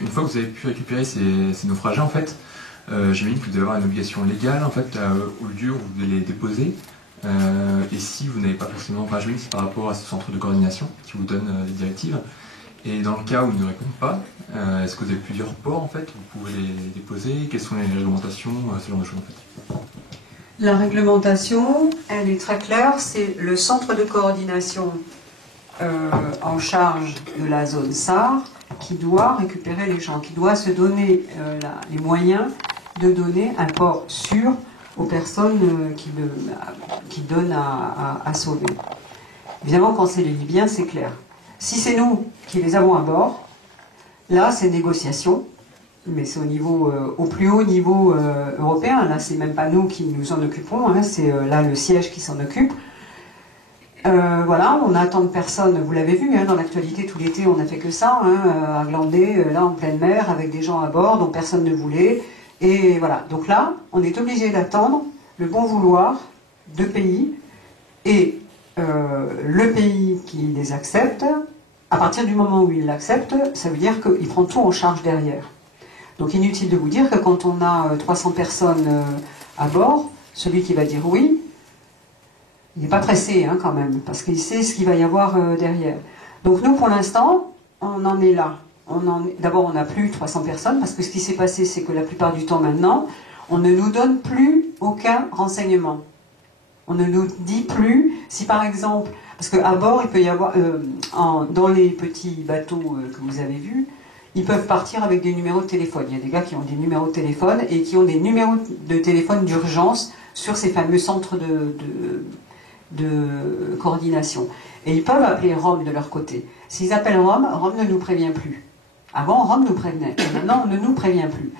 une fois que vous avez pu récupérer ces naufragés, en fait, j'imagine que vous devez avoir une obligation légale, en fait, au lieu où vous devez les déposer. Et si vous n'avez pas forcément, enfin, j'imagine que c'est par rapport à ce centre de coordination qui vous donne des directives. Et dans le cas où ils ne répondent pas, est-ce que vous avez plusieurs ports, en fait, où vous pouvez les déposer? Quelles sont les réglementations, ce genre de choses, en fait? La réglementation, elle est très claire, c'est le centre de coordination en charge de la zone SAR qui doit récupérer les gens, qui doit se donner les moyens de donner un port sûr aux personnes qui donnent à sauver. Évidemment, quand c'est les Libyens, c'est clair. Si c'est nous qui les avons à bord, là, c'est négociation, mais c'est au plus haut niveau européen. Là, c'est même pas nous qui nous en occupons, hein, c'est là le siège qui s'en occupe. Voilà, on a tant de personnes, vous l'avez vu, hein, dans l'actualité tout l'été, on n'a fait que ça, hein, à glander, là en pleine mer, avec des gens à bord dont personne ne voulait. Et voilà, donc là, on est obligé d'attendre le bon vouloir de pays, et le pays qui les accepte, à partir du moment où il l'accepte, ça veut dire qu'il prend tout en charge derrière. Donc inutile de vous dire que quand on a 300 personnes à bord, celui qui va dire oui, il n'est pas pressé hein, quand même, parce qu'il sait ce qu'il va y avoir derrière. Donc nous, pour l'instant, on en est là. D'abord, on n'a plus 300 personnes, parce que ce qui s'est passé, c'est que la plupart du temps maintenant, on ne nous donne plus aucun renseignement. On ne nous dit plus, si par exemple, parce qu'à bord, il peut y avoir, dans les petits bateaux que vous avez vus, ils peuvent partir avec des numéros de téléphone. Il y a des gars qui ont des numéros de téléphone et qui ont des numéros de téléphone d'urgence sur ces fameux centres de coordination. Et ils peuvent appeler Rome de leur côté. S'ils appellent Rome, Rome ne nous prévient plus. Avant, Rome nous prévenait. Et maintenant, on ne nous prévient plus.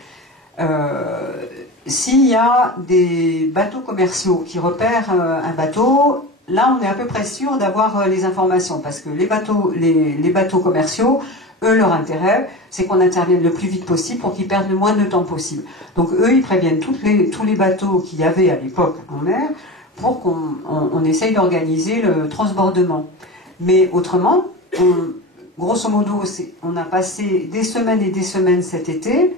S'il y a des bateaux commerciaux qui repèrent un bateau, là, on est à peu près sûr d'avoir les informations. Parce que les bateaux commerciaux, eux, leur intérêt, c'est qu'on intervienne le plus vite possible pour qu'ils perdent le moins de temps possible. Donc, eux, ils préviennent tous les bateaux qu'il y avait à l'époque en mer pour qu'on essaye d'organiser le transbordement. Mais autrement, grosso modo, on a passé des semaines et des semaines cet été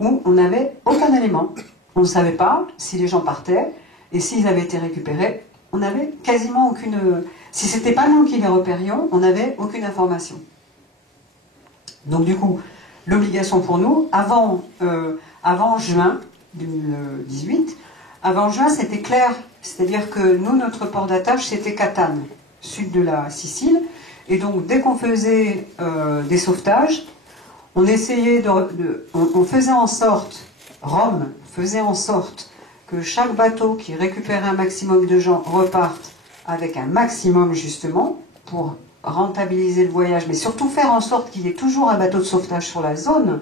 où on n'avait aucun élément. On ne savait pas si les gens partaient, et s'ils avaient été récupérés, on n'avait quasiment aucune... Si c'était pas nous qui les repérions, on n'avait aucune information. Donc du coup, l'obligation pour nous, avant juin 2018, avant juin c'était clair, c'est-à-dire que nous, notre port d'attache, c'était Catane, sud de la Sicile, et donc dès qu'on faisait des sauvetages, on essayait on faisait en sorte, Rome faisait en sorte que chaque bateau qui récupérait un maximum de gens reparte avec un maximum justement pour rentabiliser le voyage, mais surtout faire en sorte qu'il y ait toujours un bateau de sauvetage sur la zone.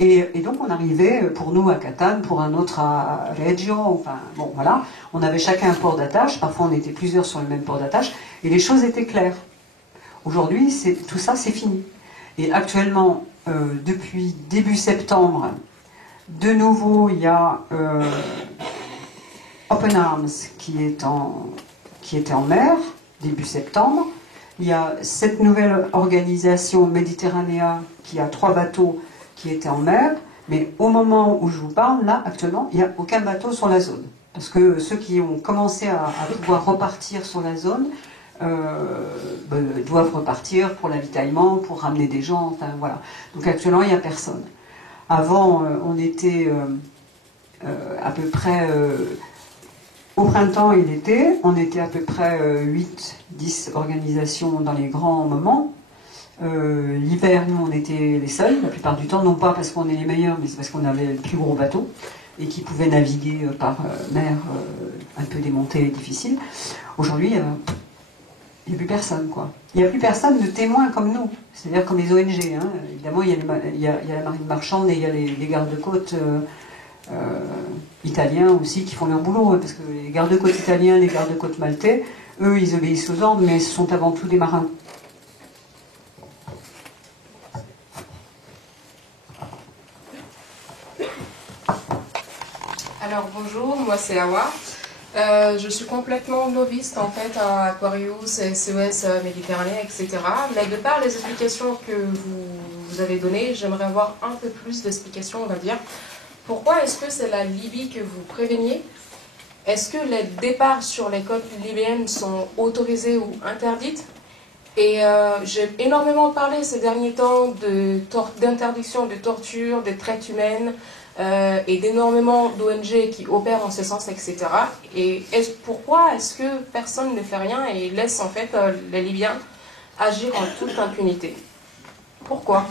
Et donc on arrivait, pour nous à Catane, pour un autre à Reggio, enfin bon voilà, on avait chacun un port d'attache, parfois on était plusieurs sur le même port d'attache, et les choses étaient claires. Aujourd'hui, tout ça c'est fini. Et actuellement, depuis début septembre, de nouveau il y a Open Arms qui était en mer, début septembre. Il y a cette nouvelle organisation Méditerranéa qui a 3 bateaux qui étaient en mer, mais au moment où je vous parle, là, actuellement, il n'y a aucun bateau sur la zone. Parce que ceux qui ont commencé à pouvoir repartir sur la zone doivent repartir pour l'avitaillement, pour ramener des gens, enfin voilà. Donc actuellement, il n'y a personne. Avant, on était à peu près... au printemps et l'été, on était à peu près 8-10 organisations dans les grands moments. L'hiver, nous, on était les seuls, la plupart du temps, non pas parce qu'on est les meilleurs, mais c'est parce qu'on avait le plus gros bateau et qui pouvait naviguer par mer un peu démontée et difficile. Aujourd'hui, il n'y a plus personne, quoi. Il n'y a plus personne de témoins comme nous, c'est-à-dire comme les ONG. Hein. Évidemment, il y a la marine marchande et il y a les gardes-côtes italiens aussi qui font leur boulot, parce que les gardes-côtes italiens, les gardes-côtes maltais, eux, ils obéissent aux ordres, mais ce sont avant tout des marins. Alors bonjour, moi c'est Awa. Je suis complètement novice en fait à Aquarius, SOS Méditerranée, etc. Mais de par les explications que vous avez données, j'aimerais avoir un peu plus d'explications, on va dire. Pourquoi est-ce que c'est la Libye que vous préveniez? Est-ce que les départs sur les côtes libyennes sont autorisés ou interdites? Et j'ai énormément parlé ces derniers temps d'interdiction de torture, de traite humaine, et d'énormément d'ONG qui opèrent en ce sens, etc. Et pourquoi est-ce que personne ne fait rien et laisse en fait les Libyens agir en toute impunité? Pourquoi?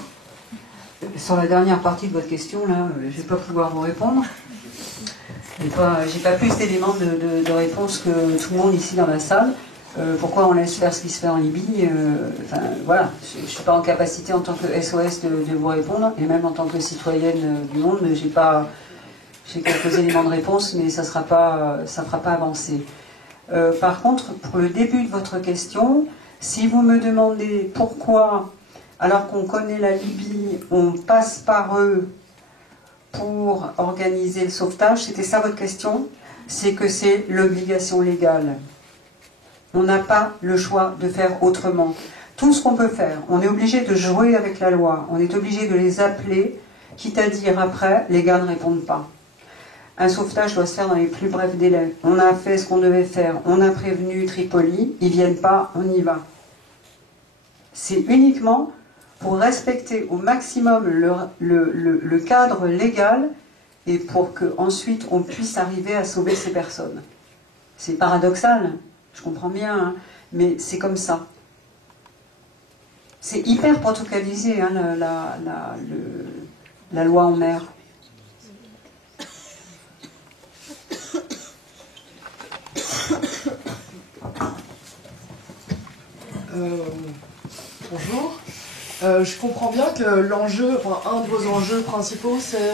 Sur la dernière partie de votre question, là, je ne vais pas pouvoir vous répondre. J'ai pas plus d'éléments de réponse que tout le monde ici dans la salle. Pourquoi on laisse faire ce qui se fait en Libye? Enfin, voilà, je ne suis pas en capacité en tant que SOS de vous répondre, et même en tant que citoyenne du monde, j'ai quelques éléments de réponse, mais ça ne fera pas avancer. Par contre, pour le début de votre question, si vous me demandez pourquoi, alors qu'on connaît la Libye, on passe par eux pour organiser le sauvetage, c'était ça votre question? C'est que c'est l'obligation légale. On n'a pas le choix de faire autrement. Tout ce qu'on peut faire, on est obligé de jouer avec la loi, on est obligé de les appeler, quitte à dire après, les gars ne répondent pas. Un sauvetage doit se faire dans les plus brefs délais. On a fait ce qu'on devait faire, on a prévenu Tripoli, ils ne viennent pas, on y va. C'est uniquement pour respecter au maximum le cadre légal et pour qu'ensuite on puisse arriver à sauver ces personnes. C'est paradoxal, je comprends bien, hein, mais c'est comme ça. C'est hyper protocalisé, hein, la loi en mer. Bonjour. Je comprends bien que l'enjeu, enfin, un de vos enjeux principaux, c'est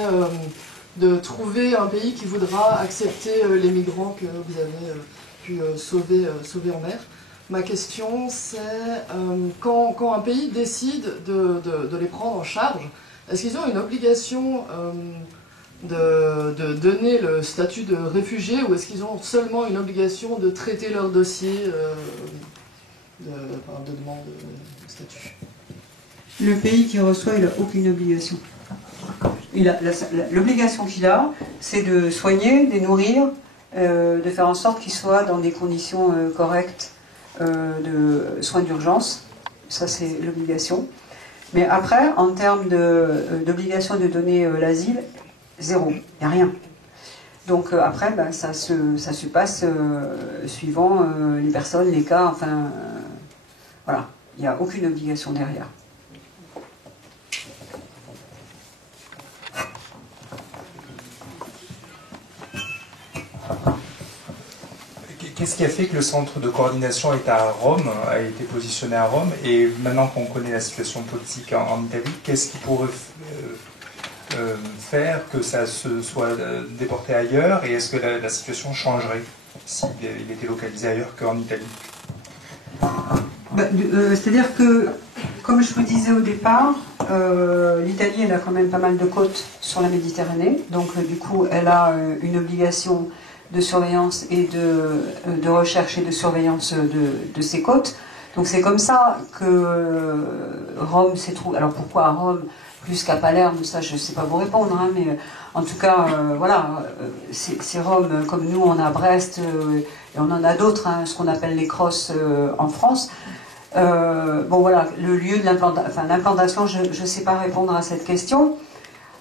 de trouver un pays qui voudra accepter les migrants que vous avez pu sauver en mer. Ma question, c'est quand un pays décide de les prendre en charge, est-ce qu'ils ont une obligation de donner le statut de réfugié, ou est-ce qu'ils ont seulement une obligation de traiter leur dossier de demande de statut? Le pays qui reçoit, il n'a aucune obligation. L'obligation qu'il a, c'est de soigner, de nourrir de faire en sorte qu'ils soient dans des conditions correctes de soins d'urgence. Ça, c'est l'obligation. Mais après, en termes d'obligation de donner l'asile, zéro, il n'y a rien. Donc après, ben, ça se passe suivant les personnes, les cas, enfin, voilà, il n'y a aucune obligation derrière. Qu'est-ce qui a fait que le centre de coordination est à Rome, a été positionné à Rome, et maintenant qu'on connaît la situation politique en Italie, qu'est-ce qui pourrait faire que ça se soit déporté ailleurs, et est-ce que la situation changerait s'il était localisé ailleurs qu'en Italie? C'est-à-dire que, comme je vous disais au départ, l'Italie, elle a quand même pas mal de côtes sur la Méditerranée, donc du coup, elle a une obligation de surveillance et de recherche et de surveillance de ses côtes. Donc c'est comme ça que Rome s'est trouvé. Alors pourquoi à Rome plus qu'à Palerme, ça je ne sais pas vous répondre, hein, mais en tout cas, voilà, c'est Rome, comme nous on a Brest, et on en a d'autres, hein, ce qu'on appelle les crosses en France. Bon voilà, le lieu de l'implantation, je ne sais pas répondre à cette question.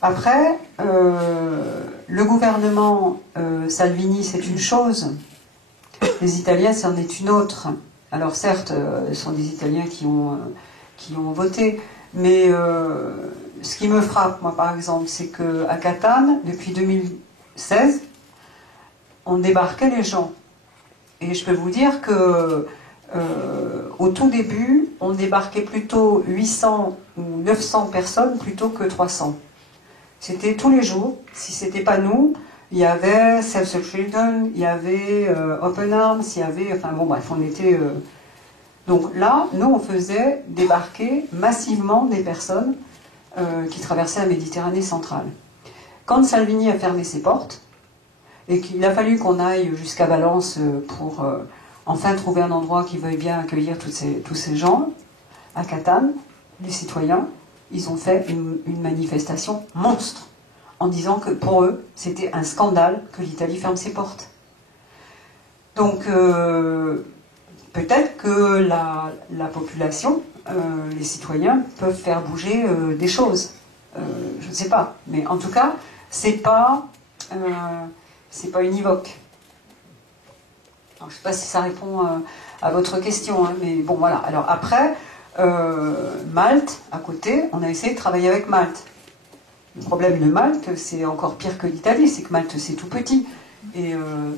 Après, le gouvernement Salvini, c'est une chose, les Italiens, c'en est une autre. Alors certes, ce sont des Italiens qui ont voté, mais ce qui me frappe, moi par exemple, c'est qu'à Catane, depuis 2016, on débarquait les gens. Et je peux vous dire que au tout début, on débarquait plutôt 800 ou 900 personnes plutôt que 300. C'était tous les jours. Si c'était pas nous, il y avait Save the Children, il y avait Open Arms, il y avait... Enfin bon, bref, on était... Donc là, nous, on faisait débarquer massivement des personnes qui traversaient la Méditerranée centrale. Quand Salvini a fermé ses portes, et qu'il a fallu qu'on aille jusqu'à Valence pour enfin trouver un endroit qui veuille bien accueillir tous ces gens, à Catane, les citoyens, ils ont fait une manifestation monstre, en disant que pour eux, c'était un scandale que l'Italie ferme ses portes. Donc, peut-être que la population, les citoyens, peuvent faire bouger des choses. Je ne sais pas. Mais en tout cas, c'est pas univoque. Alors, je ne sais pas si ça répond à votre question, hein, mais bon, voilà. Alors après... Malte, à côté, on a essayé de travailler avec Malte. Le problème de Malte, c'est encore pire que l'Italie, c'est que Malte, c'est tout petit. Et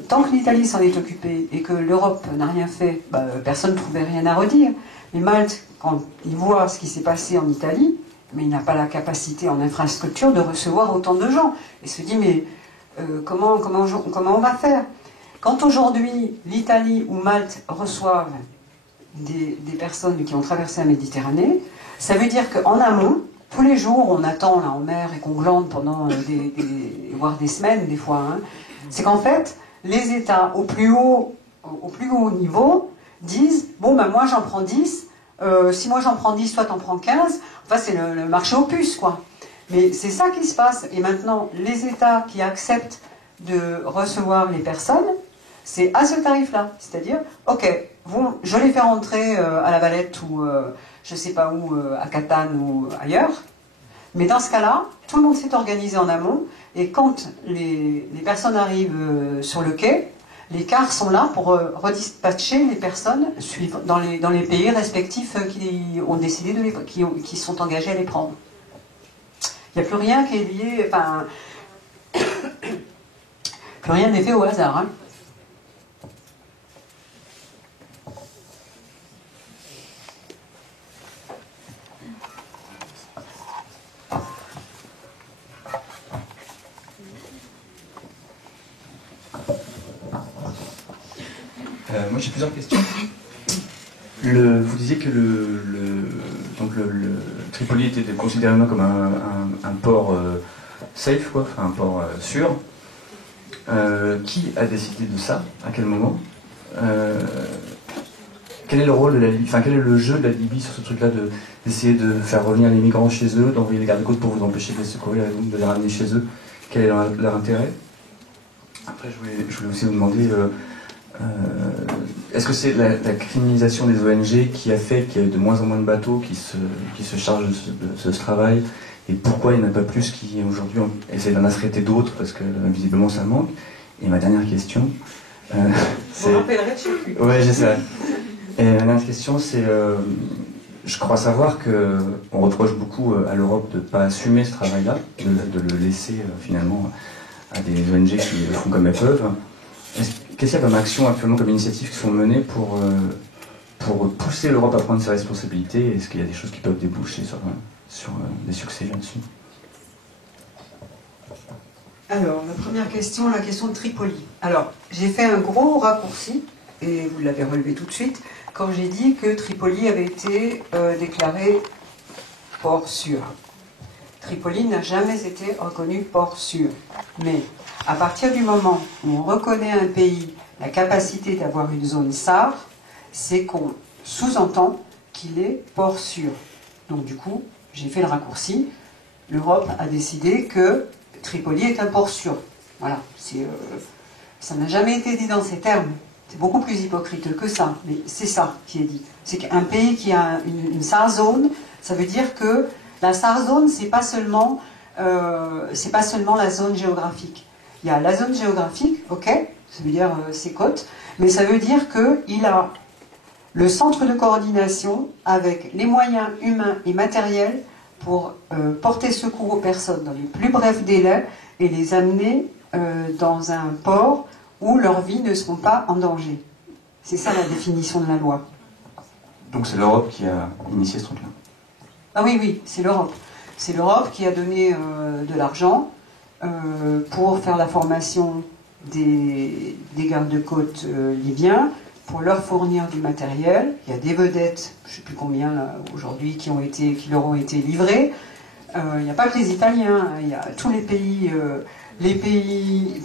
tant que l'Italie s'en est occupée et que l'Europe n'a rien fait, bah, personne ne trouvait rien à redire. Mais Malte, quand il voit ce qui s'est passé en Italie, mais il n'a pas la capacité en infrastructure de recevoir autant de gens. Et se dit, mais comment on va faire? Quand aujourd'hui, l'Italie ou Malte reçoivent des personnes qui ont traversé la Méditerranée, ça veut dire qu'en amont, tous les jours, on attend là en mer et qu'on glande pendant voire des semaines des fois, hein, c'est qu'en fait, les États au plus haut niveau disent, bon ben moi j'en prends 10, si moi j'en prends 10, toi t'en prends 15, enfin c'est le marché aux puces quoi. Mais c'est ça qui se passe, et maintenant les États qui acceptent de recevoir les personnes, c'est à ce tarif-là, c'est-à-dire, ok, je les fais rentrer à La Valette ou je ne sais pas où, à Catane ou ailleurs, mais dans ce cas-là, tout le monde s'est organisé en amont, et quand les personnes arrivent sur le quai, les cars sont là pour redispatcher les personnes dans les pays respectifs qui ont décidé qui sont engagés à les prendre. Il n'y a plus rien qui est lié, enfin, plus rien n'est fait au hasard, hein. Moi j'ai plusieurs questions. Vous disiez que Tripoli était considéré comme un port safe, quoi, enfin un port sûr. Qui a décidé de ça? À quel moment? Quel est le rôle de la Libye, enfin quel est le jeu de la Libye sur ce truc-là d'essayer de faire revenir les migrants chez eux, d'envoyer les gardes-côtes pour vous empêcher de les secourir et de les ramener chez eux? Quel est leur intérêt? Après, je voulais aussi vous demander, est-ce que c'est la criminalisation des ONG qui a fait qu'il y a de moins en moins de bateaux qui se chargent de ce travail, et pourquoi il n'y en a pas plus qui aujourd'hui essaient d'en affréter d'autres, parce que visiblement ça manque. Et ma dernière question, c'est... Vous rappellerez de chez lui. Ouais, j'ai ça. Et ma dernière question, c'est... je crois savoir qu'on reproche beaucoup à l'Europe de ne pas assumer ce travail-là, de le laisser finalement à des ONG qui le font comme elles peuvent. Qu'est-ce qu'il y a comme action actuellement, comme initiatives qui sont menées pour pousser l'Europe à prendre ses responsabilités? Est-ce qu'il y a des choses qui peuvent déboucher sur des succès là-dessus? Alors, la première question, la question de Tripoli. Alors, j'ai fait un gros raccourci, et vous l'avez relevé tout de suite, quand j'ai dit que Tripoli avait été déclaré port sûr. Tripoli n'a jamais été reconnu port sûr. Mais à partir du moment où on reconnaît un pays la capacité d'avoir une zone SAR, c'est qu'on sous-entend qu'il est port sûr. Donc du coup, j'ai fait le raccourci. L'Europe a décidé que Tripoli est un port sûr. Voilà. Ça n'a jamais été dit dans ces termes. C'est beaucoup plus hypocrite que ça. Mais c'est ça qui est dit. C'est qu'un pays qui a une SAR zone, ça veut dire que la SAR zone, c'est pas seulement la zone géographique. Il y a la zone géographique, ok, ça veut dire ses côtes, mais ça veut dire qu'il a le centre de coordination avec les moyens humains et matériels pour porter secours aux personnes dans les plus brefs délais et les amener dans un port où leurs vies ne seront pas en danger. C'est ça la définition de la loi. Donc c'est l'Europe qui a initié ce truc-là? Ah oui, oui, c'est l'Europe. C'est l'Europe qui a donné de l'argent pour faire la formation des gardes-côtes libyens, pour leur fournir du matériel. Il y a des vedettes, je ne sais plus combien là aujourd'hui, qui leur ont été livrées. Il n'y a pas que les Italiens, il y a tous les pays,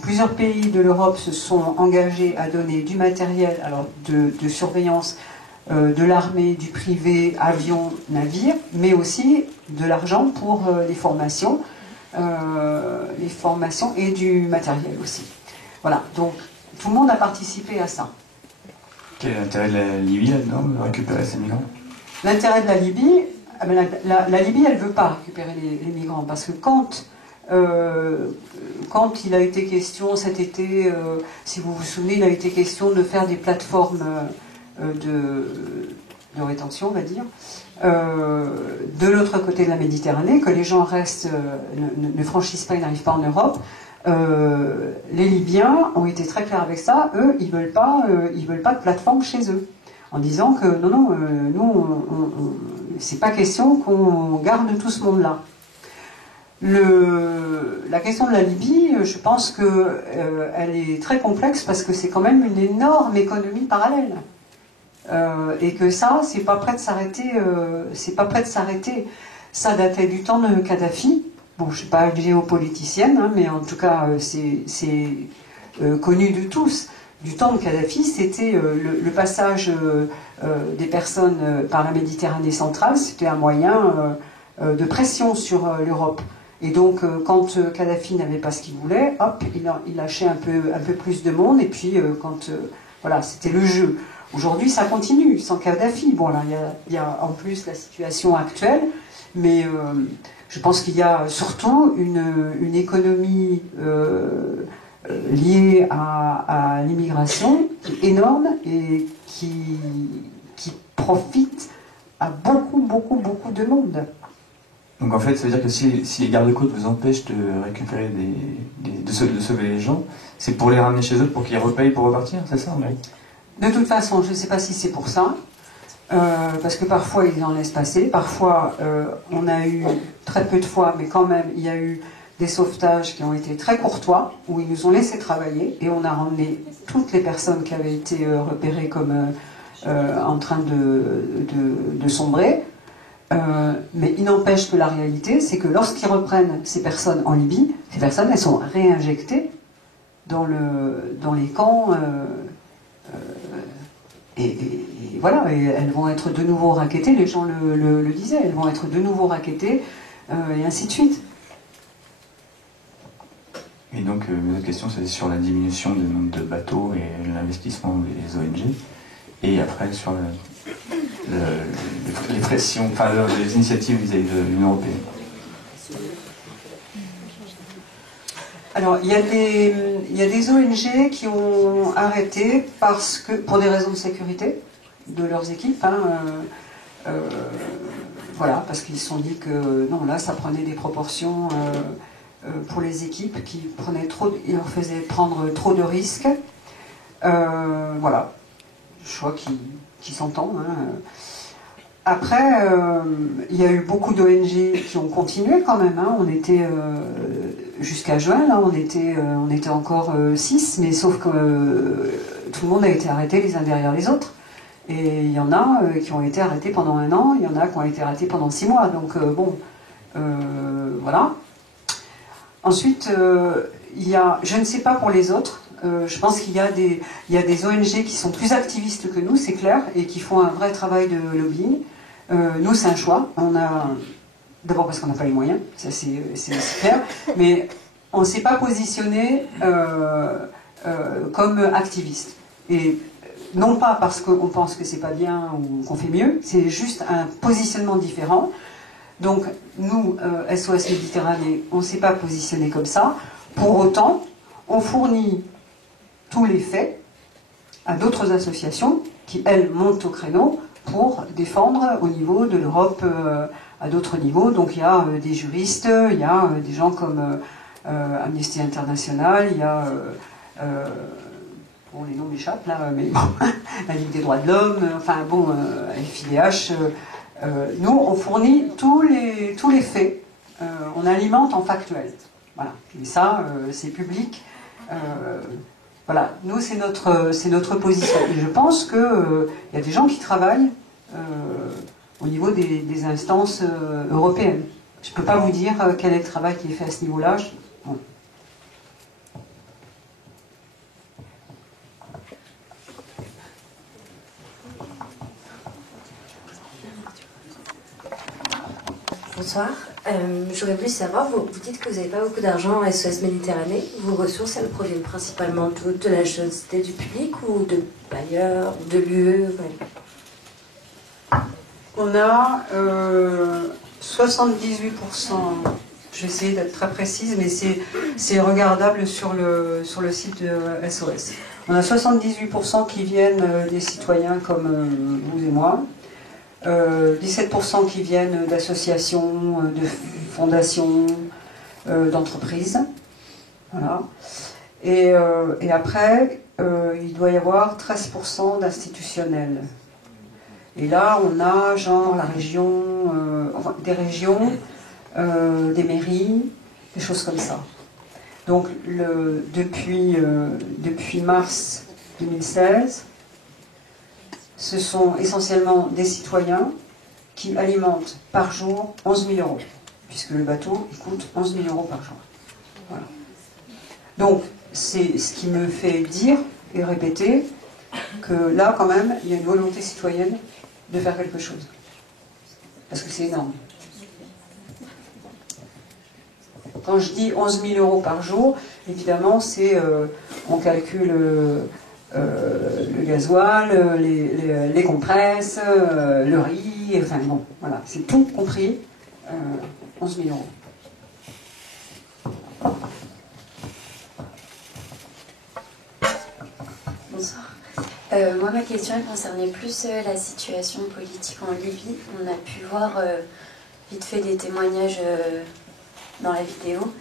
plusieurs pays de l'Europe se sont engagés à donner du matériel, alors de surveillance de l'armée, du privé, avions, navires, mais aussi de l'argent pour les formations et du matériel aussi. Voilà, donc tout le monde a participé à ça. Quel est l'intérêt de la Libye là-dedans, de récupérer ces migrants? L'intérêt de la Libye, la Libye, elle ne veut pas récupérer les migrants, parce que quand il a été question cet été, si vous vous souvenez, il a été question de faire des plateformes de rétention, on va dire, de l'autre côté de la Méditerranée, que les gens restent, ne franchissent pas et n'arrivent pas en Europe. Les Libyens ont été très clairs avec ça. Eux, ils veulent pas de plateforme chez eux, en disant que non, nous, c'est pas question qu'on garde tout ce monde-là. La question de la Libye, je pense que elle est très complexe parce que c'est quand même une énorme économie parallèle. Et que ça, c'est pas prêt de s'arrêter. Ça datait du temps de Kadhafi. Bon, je ne suis pas géopoliticienne, hein, mais en tout cas, c'est connu de tous. Du temps de Kadhafi, c'était le passage des personnes par la Méditerranée centrale, c'était un moyen de pression sur l'Europe. Et donc, quand Kadhafi n'avait pas ce qu'il voulait, hop, il lâchait un peu plus de monde, et puis voilà, c'était le jeu. Aujourd'hui, ça continue, sans Kadhafi. Bon, là, il y a en plus la situation actuelle, mais je pense qu'il y a surtout une économie liée à l'immigration qui est énorme et qui profite à beaucoup de monde. Donc en fait, ça veut dire que si les gardes-côtes vous empêchent de récupérer de sauver les gens, c'est pour les ramener chez eux, pour qu'ils repayent pour repartir, c'est ça? Oui. De toute façon, je ne sais pas si c'est pour ça, parce que parfois ils en laissent passer, parfois on a eu, très peu de fois, mais quand même, il y a eu des sauvetages qui ont été très courtois, où ils nous ont laissé travailler, et on a ramené toutes les personnes qui avaient été repérées comme en train de sombrer. Mais il n'empêche que la réalité, c'est que lorsqu'ils reprennent ces personnes en Libye, ces personnes, elles sont réinjectées dans les camps, et voilà, et elles vont être de nouveau raquettées, les gens le disaient, elles vont être de nouveau raquettées, et ainsi de suite. Et donc, mes autres questions, c'est sur la diminution du nombre de bateaux et l'investissement des ONG. Et après, sur les pressions, enfin, les initiatives vis-à-vis de l'Union européenne. Alors, il y a des ONG qui ont arrêté pour des raisons de sécurité de leurs équipes. Voilà, parce qu'ils se sont dit que non, là, ça prenait des proportions pour les équipes qui ils leur faisaient prendre trop de risques. Voilà, choix qui s'entend. Après, il y a eu beaucoup d'ONG qui ont continué quand même. On était jusqu'à juin, là, on était encore 6, mais sauf que tout le monde a été arrêté les uns derrière les autres. Et il y en a qui ont été arrêtés pendant 1 an, il y en a qui ont été arrêtés pendant 6 mois. Donc bon, voilà. Ensuite, je ne sais pas pour les autres. Je pense qu'il y a des ONG qui sont plus activistes que nous, c'est clair, et qui font un vrai travail de lobbying. Nous, c'est un choix. D'abord parce qu'on n'a pas les moyens, ça c'est clair, mais on ne s'est pas positionné comme activiste. Et non pas parce qu'on pense que c'est pas bien ou qu'on fait mieux, c'est juste un positionnement différent. Donc nous, SOS Méditerranée, on ne s'est pas positionné comme ça. Pour autant, on fournit tous les faits à d'autres associations qui, elles, montent au créneau pour défendre au niveau de l'Europe à d'autres niveaux. Donc il y a des juristes, il y a des gens comme Amnesty International, il y a... bon, les noms m'échappent là, mais bon, la Ligue des droits de l'homme, enfin bon, FIDH. Nous, on fournit tous les faits, on alimente en factuel. Voilà. Et ça, c'est public. Voilà, nous c'est notre position. Et je pense qu'il y a des gens qui travaillent au niveau des instances européennes. Je ne peux pas vous dire quel est le travail qui est fait à ce niveau-là. Bon. Bonsoir. J'aurais voulu savoir, vous dites que vous n'avez pas beaucoup d'argent à SOS Méditerranée. Vos ressources, elles proviennent principalement de la société du public ou de bailleurs, de l'UE? On a 78%, je vais essayer d'être très précise, mais c'est regardable sur le site de SOS. On a 78% qui viennent des citoyens comme vous et moi. 17% qui viennent d'associations, de fondations, d'entreprises. Voilà. Et après, il doit y avoir 13% d'institutionnels. Et là, on a genre la région, enfin, des régions, des mairies, des choses comme ça. Donc, depuis mars 2016, ce sont essentiellement des citoyens qui alimentent par jour 11 000 €, puisque le bateau il coûte 11 000 € par jour. Voilà. Donc, c'est ce qui me fait dire et répéter que là, quand même, il y a une volonté citoyenne de faire quelque chose. Parce que c'est énorme. Quand je dis 11 000 € par jour, évidemment, c'est on calcule le gasoil, les compresses, le riz, enfin bon, voilà, c'est tout compris, 11 000 €. Bonsoir. Moi, ma question elle concernait plus la situation politique en Libye. On a pu voir vite fait des témoignages dans la vidéo.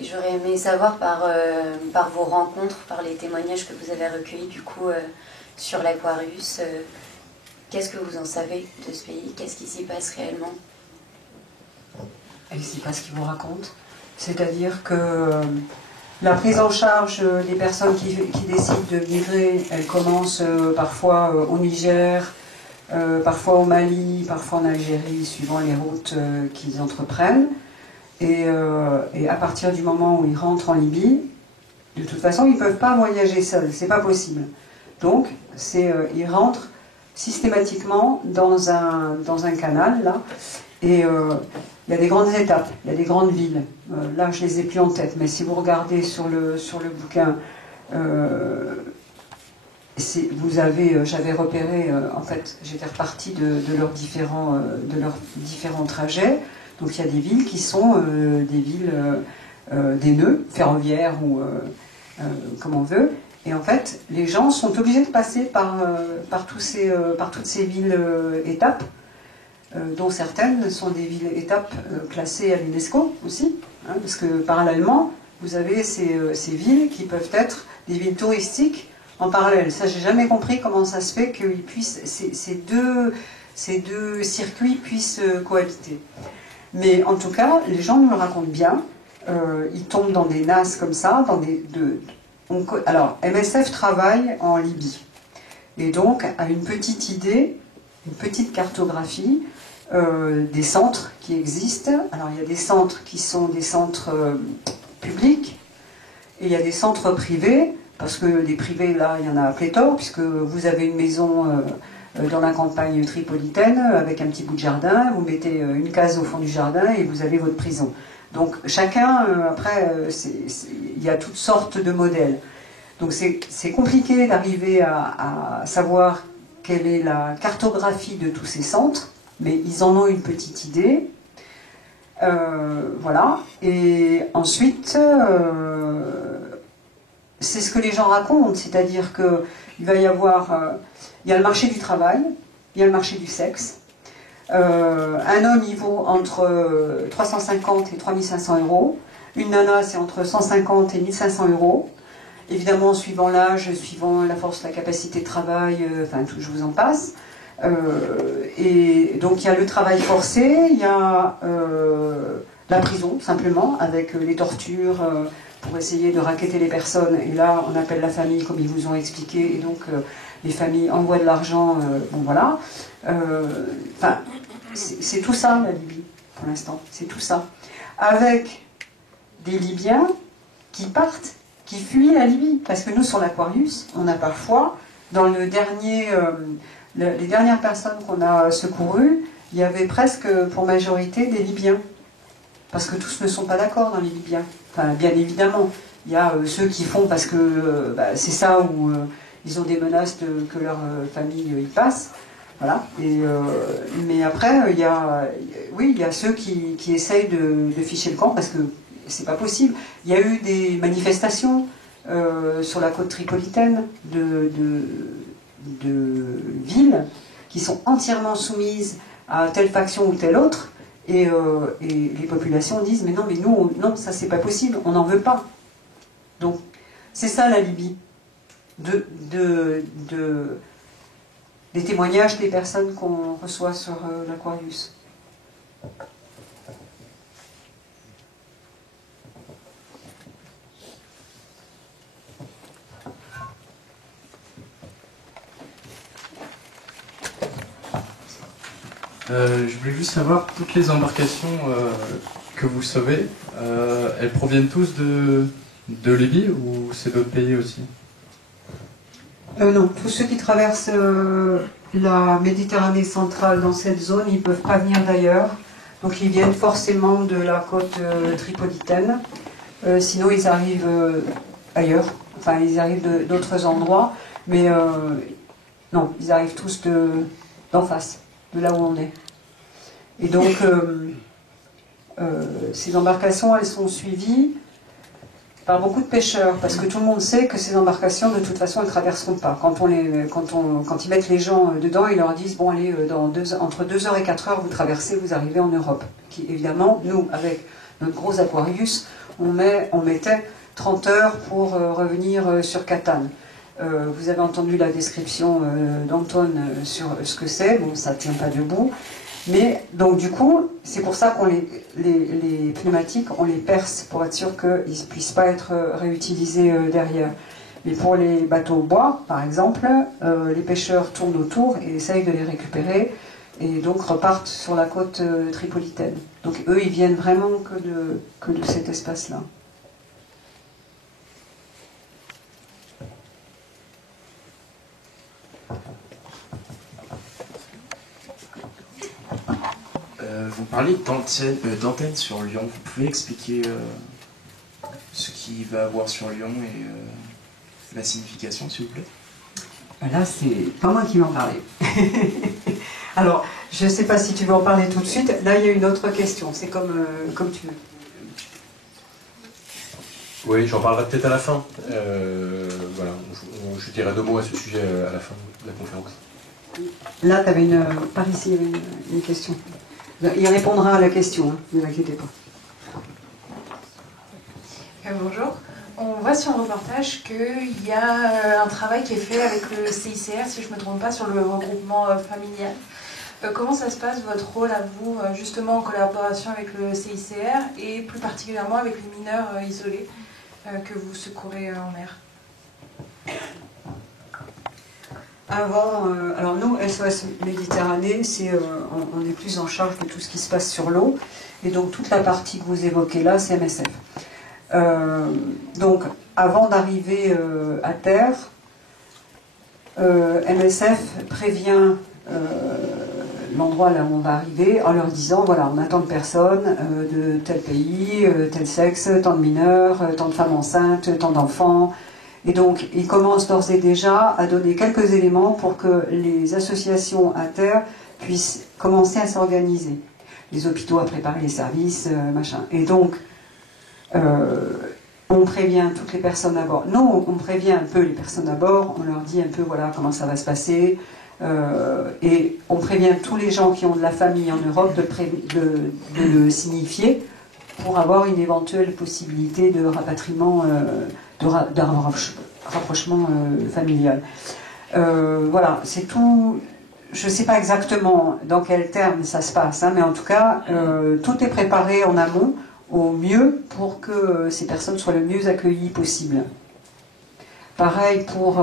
Et j'aurais aimé savoir par vos rencontres, par les témoignages que vous avez recueillis du coup sur l'Aquarius, qu'est-ce que vous en savez de ce pays? Qu'est-ce qui s'y passe réellement? Et c'est pas ce qu'ils vous racontent. C'est-à-dire que la prise en charge des personnes qui décident de migrer, elle commence parfois au Niger, parfois au Mali, parfois en Algérie, suivant les routes qu'ils entreprennent. Et à partir du moment où ils rentrent en Libye, de toute façon, ils ne peuvent pas voyager seuls, c'est pas possible. Donc, ils rentrent systématiquement dans un canal, là, et il y a des grandes étapes, il y a des grandes villes. Là, je les ai plus en tête, mais si vous regardez sur le bouquin, j'avais repéré, en fait, j'étais repartie de leurs différents trajets. Donc il y a des villes qui sont des villes, des nœuds ferroviaires ou comme on veut. Et en fait, les gens sont obligés de passer par toutes ces villes étapes, dont certaines sont des villes étapes classées à l'UNESCO aussi, hein, parce que parallèlement, vous avez ces villes qui peuvent être des villes touristiques en parallèle. Ça, j'ai jamais compris comment ça se fait que ces deux circuits puissent cohabiter. Mais en tout cas, les gens nous le racontent bien. Ils tombent dans des nasses comme ça, alors, MSF travaille en Libye. Et donc, a une petite idée, une petite cartographie des centres qui existent. Alors, il y a des centres qui sont des centres publics, et il y a des centres privés, parce que des privés, là, il y en a pléthore, puisque vous avez une maison dans la campagne tripolitaine, avec un petit bout de jardin, vous mettez une case au fond du jardin, et vous avez votre prison. Donc chacun, après, il y a toutes sortes de modèles. Donc c'est compliqué d'arriver à savoir quelle est la cartographie de tous ces centres, mais ils en ont une petite idée. Voilà. Et ensuite, c'est ce que les gens racontent, c'est-à-dire qu'il va y avoir... il y a le marché du travail, il y a le marché du sexe. Un homme, il vaut entre 350 et 3500 euros. Une nana, c'est entre 150 et 1500 euros. Évidemment, suivant l'âge, suivant la force, la capacité de travail, enfin, tout, je vous en passe. Et donc, il y a le travail forcé, il y a la prison, simplement, avec les tortures pour essayer de racketter les personnes. Et là, on appelle la famille, comme ils vous ont expliqué, et donc les familles envoient de l'argent, bon, voilà. Enfin, c'est tout ça, la Libye, pour l'instant. C'est tout ça. Avec des Libyens qui partent, qui fuient la Libye. Parce que nous, sur l'Aquarius, on a parfois, dans les dernières personnes qu'on a secourues, il y avait presque, pour majorité, des Libyens. Parce que tous ne sont pas d'accord dans les Libyens. Enfin, bien évidemment, il y a ceux qui font parce que c'est ça où ils ont des menaces que leur famille y passe. Voilà. Mais après, il y a ceux qui essayent de ficher le camp parce que c'est pas possible. Il y a eu des manifestations sur la côte tripolitaine de villes qui sont entièrement soumises à telle faction ou telle autre, et les populations disent mais non, non, ça c'est pas possible, on n'en veut pas. Donc c'est ça la Libye. Des témoignages des personnes qu'on reçoit sur l'Aquarius. Je voulais juste savoir, toutes les embarcations que vous sauvez, elles proviennent tous de Libye ou c'est d'autres pays aussi? Non, tous ceux qui traversent la Méditerranée centrale dans cette zone, ils ne peuvent pas venir d'ailleurs. Donc ils viennent forcément de la côte tripolitaine. Sinon ils arrivent ailleurs, enfin ils arrivent d'autres endroits. Mais non, ils arrivent tous d'en face, de là où on est. Et donc ces embarcations, elles sont suivies par beaucoup de pêcheurs, parce que tout le monde sait que ces embarcations, de toute façon, elles ne traverseront pas. Quand ils mettent les gens dedans, ils leur disent, bon allez, entre 2h et 4h, vous traversez, vous arrivez en Europe. Évidemment, nous, avec notre gros Aquarius, on mettait 30 heures pour revenir sur Catane. Vous avez entendu la description d'Anton sur ce que c'est, bon, ça ne tient pas debout. Mais donc du coup, c'est pour ça qu'on les pneumatiques, on les perce pour être sûr qu'ils ne puissent pas être réutilisés derrière. Mais pour les bateaux bois, par exemple, les pêcheurs tournent autour et essayent de les récupérer et donc repartent sur la côte tripolitaine. Donc eux, ils viennent vraiment que de cet espace-là. parlait d'antenne sur Lyon. Vous pouvez expliquer ce qu'il va avoir sur Lyon et la signification, s'il vous plaît? Là, c'est pas moi qui vais en parler. Alors, je ne sais pas si tu veux en parler tout de suite. Là, il y a une autre question. C'est comme tu veux. Oui, j'en parlerai peut-être à la fin. Voilà, je dirai 2 mots à ce sujet à la fin de la conférence. Là, tu avais par ici, il y avait une question. Il répondra à la question, hein, ne vous inquiétez pas. Bonjour. On voit sur le reportage qu'il y a un travail qui est fait avec le CICR, si je ne me trompe pas, sur le regroupement familial. Comment ça se passe, votre rôle à vous, justement en collaboration avec le CICR et plus particulièrement avec les mineurs isolés que vous secourez en mer? Avant, alors nous, SOS Méditerranée, on est plus en charge de tout ce qui se passe sur l'eau. Et donc toute la partie que vous évoquez là, c'est MSF. Donc avant d'arriver à terre, MSF prévient l'endroit là où on va arriver en leur disant voilà, on a tant de personnes de tel pays, tel sexe, tant de mineurs, tant de femmes enceintes, tant d'enfants. Et donc ils commencent d'ores et déjà à donner quelques éléments pour que les associations à terre puissent commencer à s'organiser. Les hôpitaux à préparer les services, machin. Et donc on prévient toutes les personnes à bord. Nous, on prévient un peu les personnes à bord, on leur dit un peu voilà comment ça va se passer, et on prévient tous les gens qui ont de la famille en Europe de le signifier pour avoir une éventuelle possibilité de rapatriement, d'un rapprochement familial. Voilà, c'est tout. Je ne sais pas exactement dans quel terme ça se passe, hein, mais en tout cas, tout est préparé en amont au mieux pour que ces personnes soient le mieux accueillies possible. Pareil pour...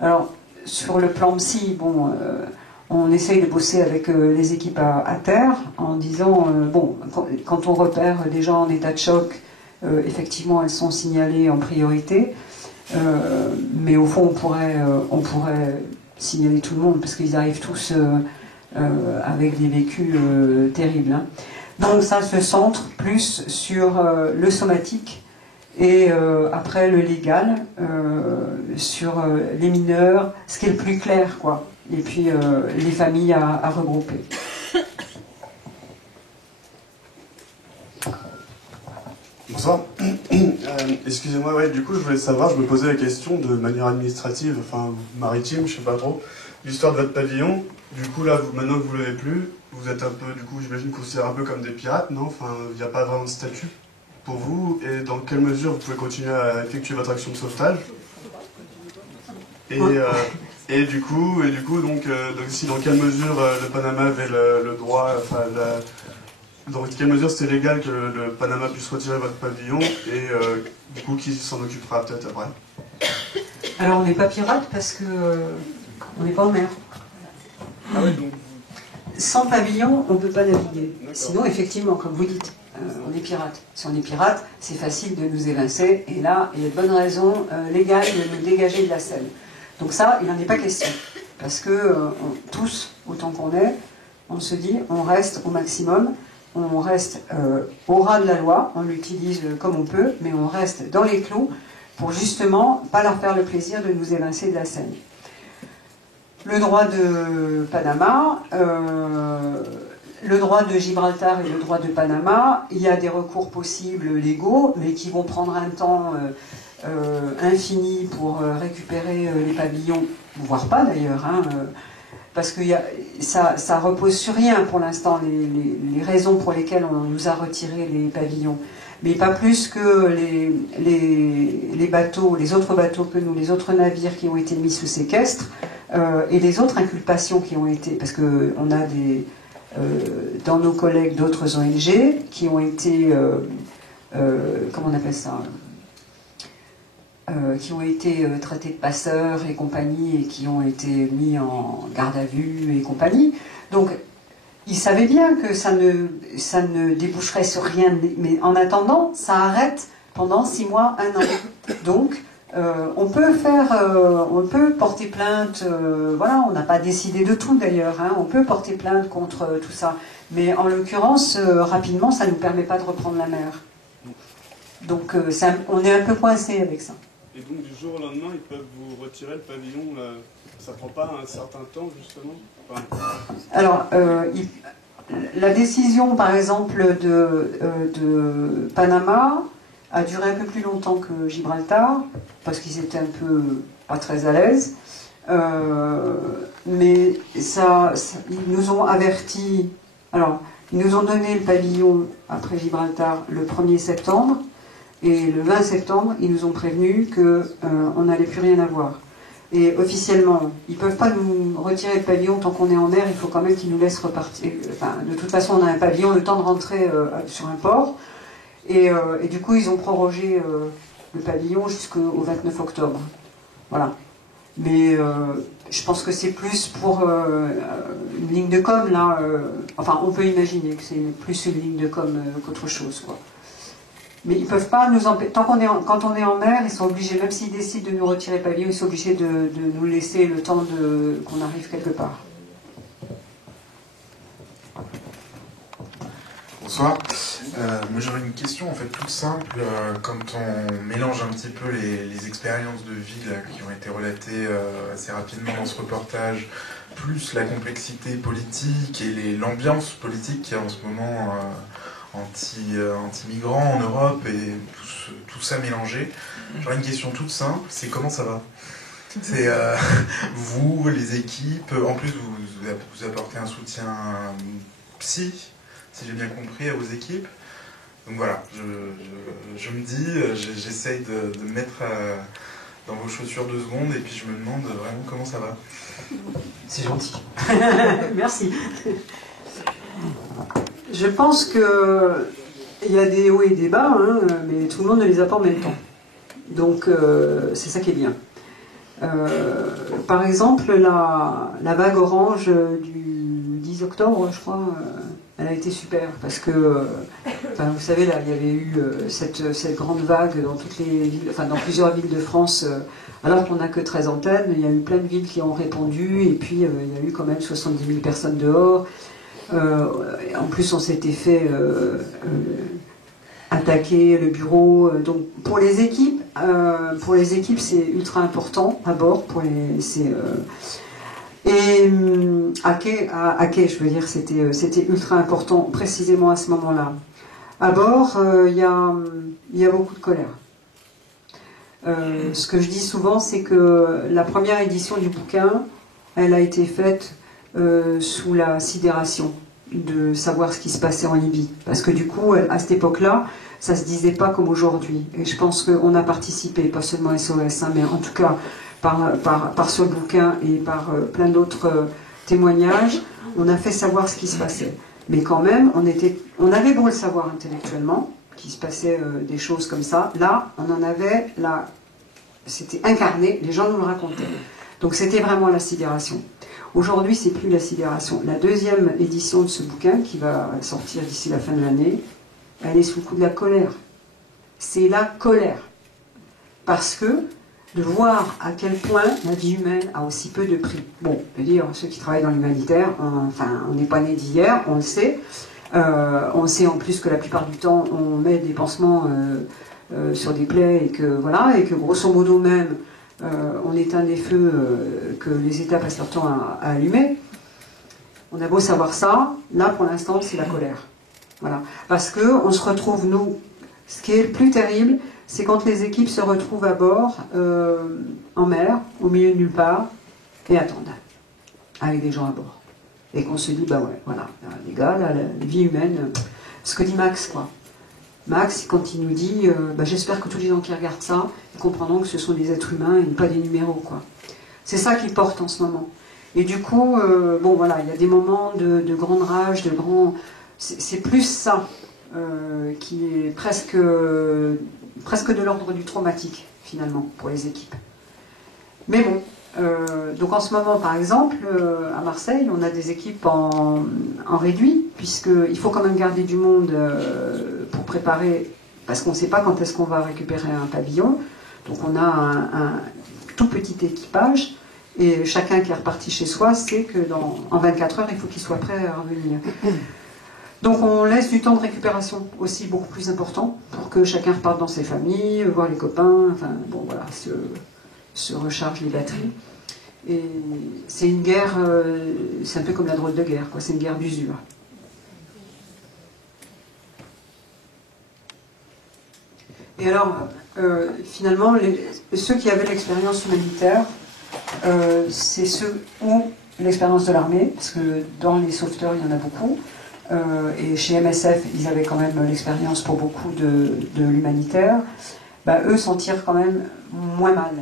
alors, sur le plan psy, bon, on essaye de bosser avec les équipes à terre en disant, bon, quand on repère des gens en état de choc, effectivement, elles sont signalées en priorité, mais au fond, on pourrait signaler tout le monde parce qu'ils arrivent tous avec des vécus terribles. Hein. Donc ça se centre plus sur le somatique et après le légal, sur les mineurs, ce qui est le plus clair, quoi. Et puis les familles à regrouper. Bonsoir. Excusez-moi, ouais, du coup je voulais savoir, je me posais la question de manière administrative, enfin maritime, je sais pas trop, l'histoire de votre pavillon. Du coup là, maintenant que vous l'avez plus, vous êtes un peu, du coup j'imagine considéré un peu comme des pirates, non? Enfin, il n'y a pas vraiment de statut pour vous, et dans quelle mesure vous pouvez continuer à effectuer votre action de sauvetage? Et du coup, donc si dans quelle mesure le Panama avait le droit, enfin, dans quelle mesure c'était légal que le Panama puisse retirer votre pavillon, et du coup qui s'en occupera peut-être après? Alors on n'est pas pirate parce que on n'est pas en mer. Ah oui, donc... Sans pavillon, on ne peut pas naviguer. Sinon, effectivement, comme vous dites, on est pirate. Si on est pirate, c'est facile de nous évincer, et là, il y a de bonnes raisons légales de nous dégager de la Seine. Donc ça, il n'en est pas question. Parce que tous, autant qu'on est, on se dit, on reste au maximum, on reste au ras de la loi, on l'utilise comme on peut, mais on reste dans les clous pour justement pas leur faire le plaisir de nous évincer de la Seine. Le droit de Panama, le droit de Gibraltar et le droit de Panama, il y a des recours possibles légaux, mais qui vont prendre un temps infini pour récupérer les pavillons, voire pas d'ailleurs, hein, parce que ça repose sur rien pour l'instant, les raisons pour lesquelles on nous a retiré les pavillons. Mais pas plus que les bateaux, les autres bateaux que nous, les autres navires qui ont été mis sous séquestre, et les autres inculpations qui ont été, parce qu'on a dans nos collègues d'autres ONG qui ont été, comment on appelle ça, qui ont été traités de passeurs et compagnie, et qui ont été mis en garde à vue et compagnie. Donc, ils savaient bien que ça ne déboucherait sur rien, mais en attendant, ça arrête pendant 6 mois, 1 an. Donc, On peut porter plainte, voilà, on n'a pas décidé de tout d'ailleurs, hein, on peut porter plainte contre tout ça. Mais en l'occurrence, rapidement, ça ne nous permet pas de reprendre la mer. Donc on est un peu coincé avec ça. Et donc du jour au lendemain, ils peuvent vous retirer le pavillon, là. Ça prend pas un certain temps justement enfin... Alors, la décision par exemple de Panama a duré un peu plus longtemps que Gibraltar, parce qu'ils étaient un peu pas très à l'aise. Mais ils nous ont avertis, alors ils nous ont donné le pavillon après Gibraltar le 1er septembre, et le 20 septembre, ils nous ont prévenu qu'on n'allait plus rien avoir. Et officiellement, ils ne peuvent pas nous retirer le pavillon tant qu'on est en mer, il faut quand même qu'ils nous laissent repartir. Enfin, de toute façon, on a un pavillon, le temps de rentrer sur un port. Et du coup, ils ont prorogé le pavillon jusqu'au 29 octobre. Voilà. Mais je pense que c'est plus pour une ligne de com, là. Enfin, on peut imaginer que c'est plus une ligne de com qu'autre chose, quoi. Mais ils ne peuvent pas nous empêcher. Quand on est en mer, ils sont obligés, même s'ils décident de nous retirer le pavillon, ils sont obligés de nous laisser le temps qu'on arrive quelque part. Bonsoir. Moi j'aurais une question en fait toute simple. Quand on mélange un petit peu les expériences de vie là, qui ont été relatées assez rapidement dans ce reportage, plus la complexité politique et l'ambiance politique qu'il y a en ce moment anti-migrants en Europe et tout ça mélangé, j'aurais une question toute simple, c'est comment ça va? C'est vous, les équipes, en plus vous apportez un soutien psy, si j'ai bien compris, à vos équipes. Donc voilà, je me dis, j'essaye de me mettre dans vos chaussures 2 secondes et puis je me demande vraiment comment ça va. C'est gentil. Merci. Je pense qu'il y a des hauts et des bas, hein, mais tout le monde ne les a pas en même temps. Donc c'est ça qui est bien. Par exemple, la vague orange du 10 octobre, je crois, elle a été super parce que, vous savez, là, il y avait eu cette grande vague dans toutes les villes, enfin dans plusieurs villes de France, alors qu'on n'a que 13 antennes. Il y a eu plein de villes qui ont répondu, et puis il y a eu quand même 70 000 personnes dehors. En plus, on s'était fait attaquer le bureau. Donc, pour les équipes, c'est ultra important à bord. Et à quai, je veux dire, c'était ultra important précisément à ce moment-là. À bord, il y a beaucoup de colère. Ce que je dis souvent, c'est que la première édition du bouquin, elle a été faite sous la sidération de savoir ce qui se passait en Libye. Parce que du coup, à cette époque-là, ça se disait pas comme aujourd'hui. Et je pense qu'on a participé, pas seulement SOS, hein, mais en tout cas par ce bouquin et par plein d'autres témoignages, on a fait savoir ce qui se passait. Mais quand même, on avait beau le savoir intellectuellement, qu'il se passait des choses comme ça, là, on en avait, là, c'était incarné, les gens nous le racontaient. Donc c'était vraiment la sidération. Aujourd'hui, c'est plus la sidération. La deuxième édition de ce bouquin, qui va sortir d'ici la fin de l'année, elle est sous le coup de la colère. C'est la colère. Parce que de voir à quel point la vie humaine a aussi peu de prix. Bon, je veux dire, ceux qui travaillent dans l'humanitaire, on n'est pas né d'hier, on le sait. On sait en plus que la plupart du temps, on met des pansements sur des plaies et que grosso modo même, on éteint des feux que les États passent leur temps à allumer. On a beau savoir ça, là pour l'instant c'est la colère. Voilà. Parce qu'on se retrouve, nous, ce qui est le plus terrible, c'est quand les équipes se retrouvent à bord, en mer, au milieu de nulle part, et attendent, avec des gens à bord. Et qu'on se dit, bah ouais, voilà, les gars, là, la vie humaine, ce que dit Max, quoi. Max, quand il nous dit, j'espère que tous les gens qui regardent ça, ils comprendront que ce sont des êtres humains et pas des numéros, quoi. C'est ça qu'il porte en ce moment. Et du coup, bon voilà, il y a des moments de grande rage, de grand... C'est plus ça qui est presque de l'ordre du traumatique, finalement, pour les équipes. Mais bon, donc en ce moment, par exemple, à Marseille, on a des équipes en réduit, puisqu'il faut quand même garder du monde pour préparer, parce qu'on ne sait pas quand est-ce qu'on va récupérer un pavillon. Donc on a un tout petit équipage, et chacun qui est reparti chez soi sait que en 24 heures, il faut qu'il soit prêt à revenir. Donc on laisse du temps de récupération aussi beaucoup plus important, pour que chacun reparte dans ses familles, voir les copains, enfin bon voilà, se recharge les batteries. Et c'est une guerre, c'est un peu comme la drôle de guerre, quoi. C'est une guerre d'usure. Et alors, finalement, ceux qui avaient l'expérience humanitaire, c'est ceux où l'expérience de l'armée, parce que dans les sauveteurs, il y en a beaucoup, et chez MSF, ils avaient quand même l'expérience pour beaucoup de l'humanitaire, bah, eux s'en tirent quand même moins mal,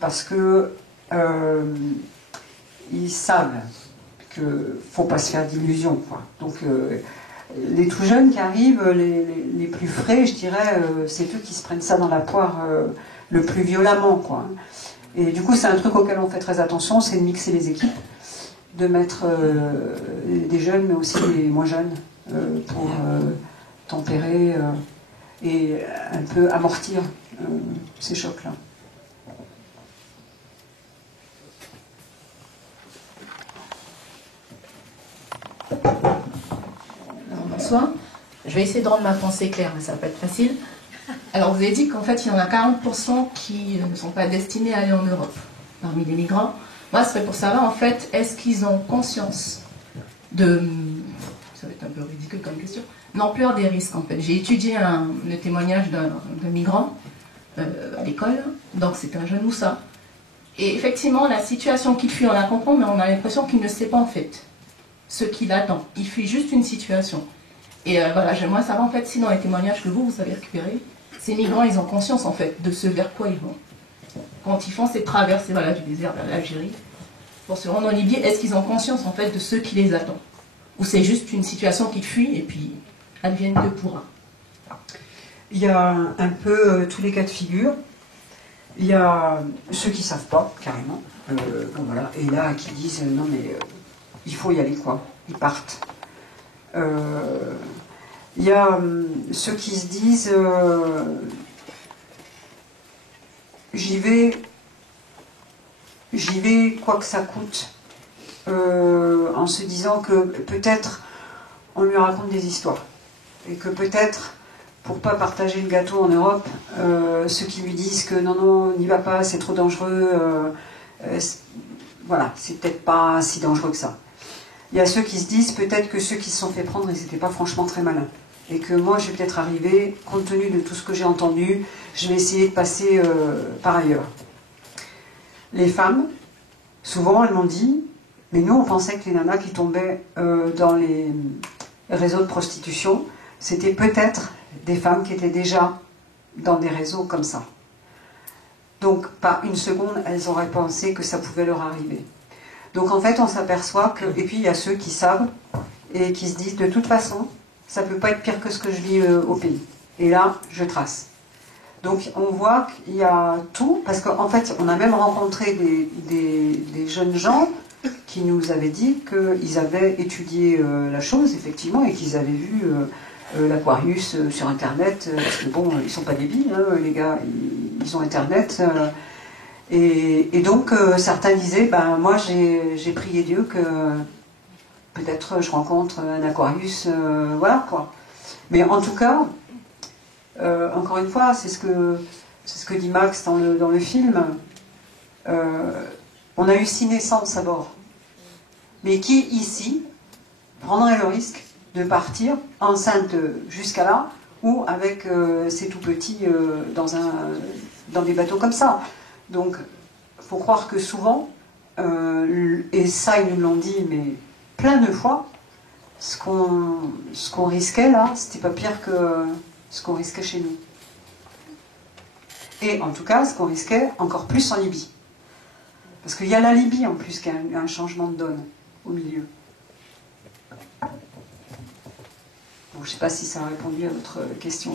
parce que ils savent qu'il ne faut pas se faire d'illusions, quoi. Donc, les tout jeunes qui arrivent, les plus frais, je dirais, c'est eux qui se prennent ça dans la poire le plus violemment, quoi. Et du coup, c'est un truc auquel on fait très attention, c'est de mixer les équipes, de mettre des jeunes, mais aussi des moins jeunes, pour tempérer et un peu amortir ces chocs-là. Bonsoir. Je vais essayer de rendre ma pensée claire, mais ça va pas être facile. Alors, vous avez dit qu'en fait, il y en a 40% qui ne sont pas destinés à aller en Europe, parmi les migrants. Moi, ce serait pour savoir, en fait, est-ce qu'ils ont conscience de... Ça va être un peu ridicule comme question. L'ampleur des risques, en fait. J'ai étudié le témoignage d'un migrant à l'école, donc c'était un jeune Moussa. Et effectivement, la situation qu'il fuit, on la comprend, mais on a l'impression qu'il ne sait pas, en fait, ce qu'il attend. Il fuit juste une situation. Et voilà, j'aimerais savoir en fait si dans les témoignages que vous avez récupérés, ces migrants, ils ont conscience en fait de ce vers quoi ils vont. Quand ils font ces traversées voilà, du désert vers l'Algérie, pour se rendre en Libye, est-ce qu'ils ont conscience en fait de ce qui les attend? Ou c'est juste une situation qu'ils fuient et puis advienne que pourra? Il y a un peu tous les cas de figure. Il y a ceux qui ne savent pas, carrément, bon, voilà, et là qui disent non mais il faut y aller quoi, ils partent. Il y a ceux qui se disent j'y vais quoi que ça coûte, en se disant que peut-être on lui raconte des histoires et que peut-être pour pas partager le gâteau en Europe, ceux qui lui disent que non n'y va pas, c'est trop dangereux, voilà, c'est peut-être pas si dangereux que ça. Il y a ceux qui se disent peut-être que ceux qui se sont fait prendre, ils n'étaient pas franchement très malins. Et que moi, je vais peut-être arriver, compte tenu de tout ce que j'ai entendu, je vais essayer de passer par ailleurs. Les femmes, souvent, elles m'ont dit, mais nous, on pensait que les nanas qui tombaient dans les réseaux de prostitution, c'était peut-être des femmes qui étaient déjà dans des réseaux comme ça. Donc, pas une seconde, elles auraient pensé que ça pouvait leur arriver. Donc en fait, on s'aperçoit que... Et puis il y a ceux qui savent et qui se disent, de toute façon, ça ne peut pas être pire que ce que je vis au pays. Et là, je trace. Donc on voit qu'il y a tout, parce qu'en fait, on a même rencontré des jeunes gens qui nous avaient dit qu'ils avaient étudié la chose, effectivement, et qu'ils avaient vu l'Aquarius sur Internet, parce que bon, ils ne sont pas débiles, hein, les gars, ils ont Internet... Et donc, certains disaient, ben, moi j'ai prié Dieu que peut-être je rencontre un Aquarius, voilà quoi. Mais en tout cas, encore une fois, c'est ce que dit Max dans le film, on a eu 6 naissances à bord. Mais qui ici prendrait le risque de partir enceinte jusqu'à là, ou avec ses tout petits dans des bateaux comme ça? Donc, il faut croire que souvent, et ça ils nous l'ont dit, mais plein de fois, ce qu'on risquait là, c'était pas pire que ce qu'on risquait chez nous. Et en tout cas, ce qu'on risquait encore plus en Libye. Parce qu'il y a la Libye en plus qui a un changement de donne au milieu. Bon, je ne sais pas si ça a répondu à votre question.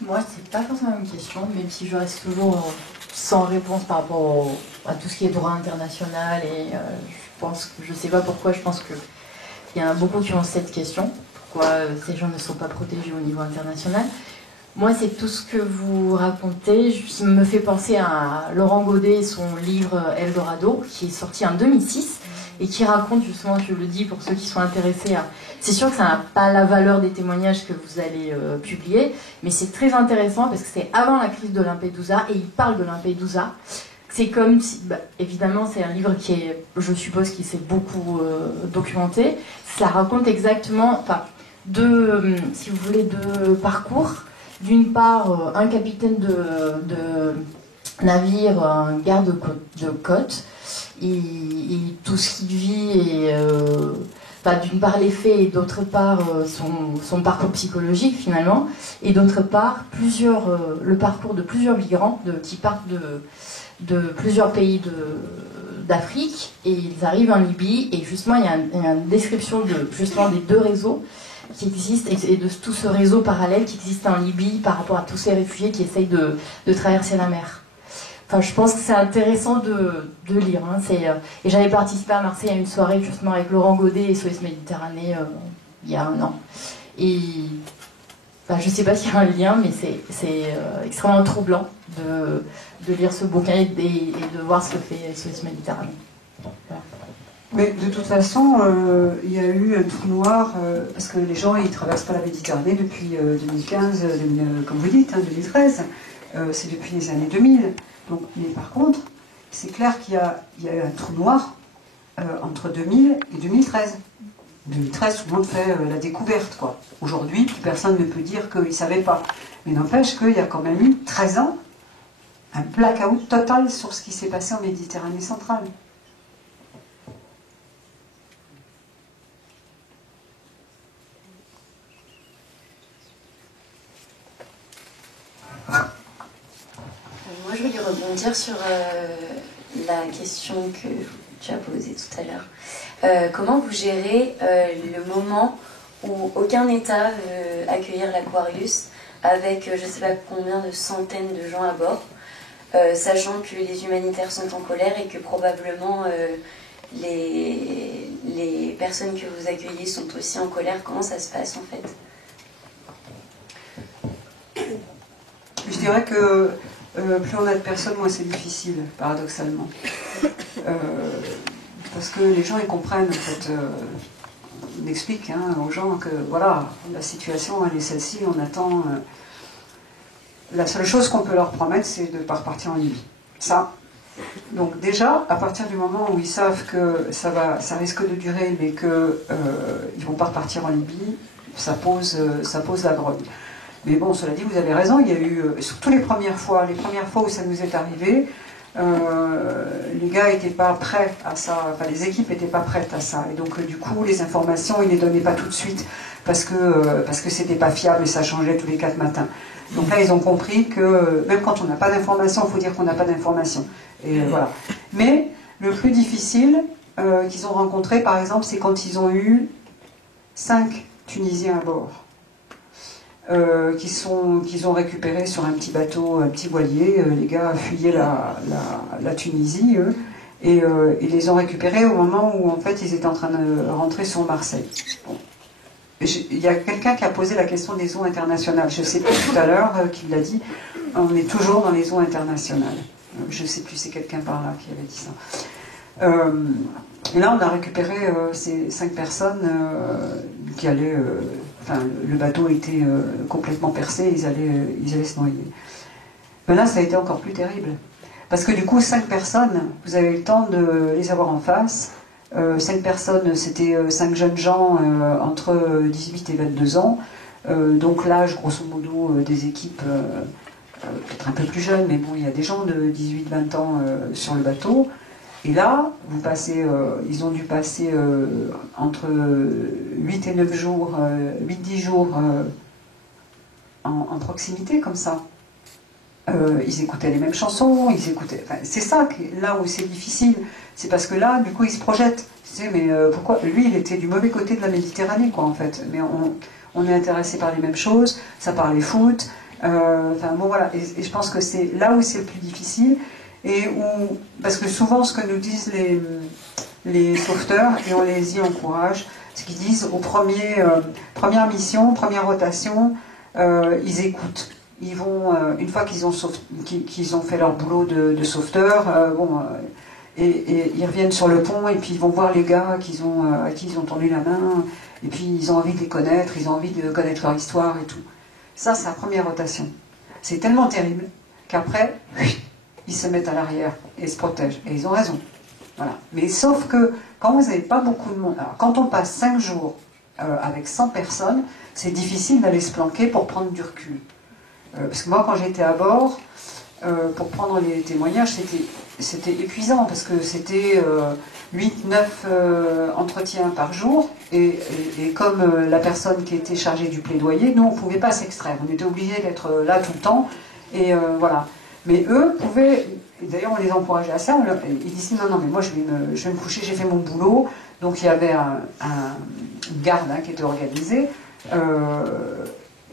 Moi, c'est pas forcément une question, même si je reste toujours sans réponse par rapport à tout ce qui est droit international. Et je sais pas pourquoi, je pense qu'il y en a beaucoup qui ont cette question. pourquoi ces gens ne sont pas protégés au niveau international. Moi, c'est tout ce que vous racontez me fait penser à Laurent Godet et son livre Eldorado, qui est sorti en 2006 et qui raconte justement, je le dis pour ceux qui sont intéressés à... C'est sûr que ça n'a pas la valeur des témoignages que vous allez publier, mais c'est très intéressant parce que c'est avant la crise de Lampedusa et il parle de Lampedusa. C'est comme si, évidemment, c'est un livre qui est, je suppose, qui s'est beaucoup documenté. Ça raconte exactement, enfin, si vous voulez, deux parcours. D'une part, un capitaine de navire, un garde de côte, et tout ce qu'il vit, et d'une part les faits, et d'autre part son parcours psychologique finalement, et d'autre part le parcours de plusieurs migrants qui partent de plusieurs pays d'Afrique, et ils arrivent en Libye, et justement il y a une description justement des deux réseaux qui existent, et de tout ce réseau parallèle qui existe en Libye par rapport à tous ces réfugiés qui essayent de traverser la mer. Enfin, je pense que c'est intéressant de lire. Hein. Et j'avais participé à Marseille à une soirée justement avec Laurent Godet et SOS Méditerranée il y a un an. Et je ne sais pas s'il y a un lien, mais c'est extrêmement troublant de lire ce bouquin et de voir ce que fait SOS Méditerranée. Voilà. Mais de toute façon, il y a eu un trou noir, parce que les gens ils traversent pas la Méditerranée depuis 2015, comme vous dites, 2013. C'est depuis les années 2000. Donc, mais par contre, c'est clair qu'il y a eu un trou noir entre 2000 et 2013. 2013, tout le monde fait la découverte, quoi. Aujourd'hui, plus personne ne peut dire qu'il ne savait pas. Mais n'empêche qu'il y a quand même eu 13 ans un blackout total sur ce qui s'est passé en Méditerranée centrale. Moi, je voulais rebondir sur la question que tu as posée tout à l'heure. Comment vous gérez le moment où aucun État veut accueillir l'Aquarius avec je ne sais pas combien de centaines de gens à bord, sachant que les humanitaires sont en colère et que probablement les personnes que vous accueillez sont aussi en colère? Comment ça se passe en fait? Je dirais que plus on a de personnes, moins c'est difficile, paradoxalement. Parce que les gens, ils comprennent, en fait. On explique aux gens que, voilà, la situation, elle est celle-ci, on attend... la seule chose qu'on peut leur promettre, c'est de ne pas repartir en Libye. Ça. Donc déjà, à partir du moment où ils savent que ça risque de durer, mais qu'ils ne vont pas repartir en Libye, ça pose la grogne. Mais bon, cela dit, vous avez raison, il y a eu, surtout les premières fois où ça nous est arrivé, les gars n'étaient pas prêts à ça, enfin les équipes n'étaient pas prêtes à ça. Et donc du coup, les informations, ils ne les donnaient pas tout de suite parce que c'était pas fiable et ça changeait tous les 4 matins. Donc là, ils ont compris que même quand on n'a pas d'informations, il faut dire qu'on n'a pas d'informations. Et voilà. Mais le plus difficile qu'ils ont rencontré, par exemple, c'est quand ils ont eu 5 Tunisiens à bord. Qu'ils ont récupéré sur un petit bateau, un petit voilier. Les gars fuyaient la Tunisie, eux, et ils les ont récupérés au moment où en fait ils étaient en train de rentrer sur Marseille. Bon. Il y a quelqu'un qui a posé la question des eaux internationales. Je ne sais plus tout à l'heure qui l'a dit. On est toujours dans les eaux internationales. Je ne sais plus, c'est quelqu'un par là qui avait dit ça. Et là, on a récupéré ces 5 personnes qui allaient... Enfin, le bateau était complètement percé, ils allaient se noyer. Mais là, ça a été encore plus terrible. Parce que du coup, 5 personnes, vous avez eu le temps de les avoir en face. 5 personnes, c'était 5 jeunes gens entre 18 et 22 ans. Donc l'âge, grosso modo, des équipes, peut-être un peu plus jeunes, mais bon, il y a des gens de 18-20 ans sur le bateau. Et là, ils ont dû passer entre 8 et 9 jours, 8-10 jours en proximité, comme ça. Ils écoutaient les mêmes chansons, enfin, c'est ça, là où c'est difficile. C'est parce que là, du coup, ils se projettent. Tu sais, mais pourquoi? Lui, il était du mauvais côté de la Méditerranée, quoi, en fait. Mais on est intéressé par les mêmes choses, ça parlait foot. Enfin, bon, voilà. Et je pense que c'est là où c'est le plus difficile. Parce que souvent, ce que nous disent les sauveteurs et on les y encourage. Ce qu'ils disent aux première mission, première rotation, ils écoutent. Ils vont, une fois qu'ils ont fait leur boulot de sauveteur, et ils reviennent sur le pont et puis ils vont voir les gars à qui ils ont tendu la main, et puis ils ont envie de les connaître, ils ont envie de connaître leur histoire et tout. Ça, c'est la première rotation. C'est tellement terrible qu'après, ils se mettent à l'arrière et se protègent. Et ils ont raison. Voilà. Mais sauf que quand vous n'avez pas beaucoup de monde, alors quand on passe 5 jours avec 100 personnes, c'est difficile d'aller se planquer pour prendre du recul. Parce que moi, quand j'étais à bord, pour prendre les témoignages, c'était épuisant parce que c'était 8-9 entretiens par jour. Et comme la personne qui était chargée du plaidoyer, nous, on ne pouvait pas s'extraire. On était obligés d'être là tout le temps. Et voilà. Mais eux pouvaient, et d'ailleurs on les encourageait à ça, ils disaient non, mais moi je vais me coucher, j'ai fait mon boulot. Donc il y avait une garde qui était organisée.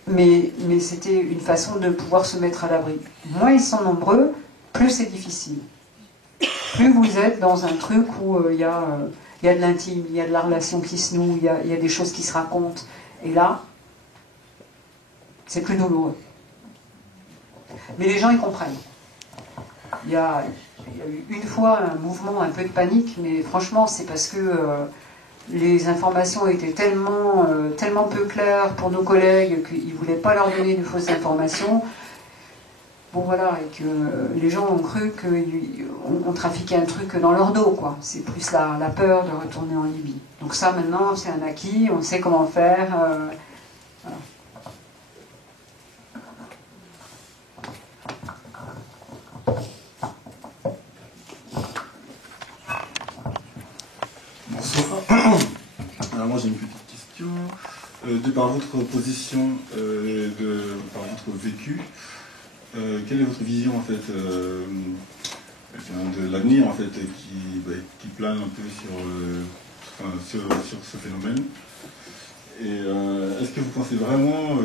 Mais c'était une façon de pouvoir se mettre à l'abri. Moins ils sont nombreux, plus c'est difficile. Plus vous êtes dans un truc où il y a de l'intime, il y a de la relation qui se noue, il y a des choses qui se racontent. Et là, c'est plus douloureux. Mais les gens, ils comprennent. Il y a eu une fois un mouvement, un peu de panique, mais franchement, c'est parce que les informations étaient tellement peu claires pour nos collègues qu'ils ne voulaient pas leur donner de fausses informations. Bon voilà, et que les gens ont cru qu'on trafiquait un truc dans leur dos, quoi. C'est plus la peur de retourner en Libye. Donc ça, maintenant, c'est un acquis, on sait comment faire. Voilà. Bonsoir. Alors moi j'ai une petite question. De par votre position, par votre vécu, quelle est votre vision en fait de l'avenir en fait qui plane un peu sur ce phénomène? Et est-ce que vous pensez vraiment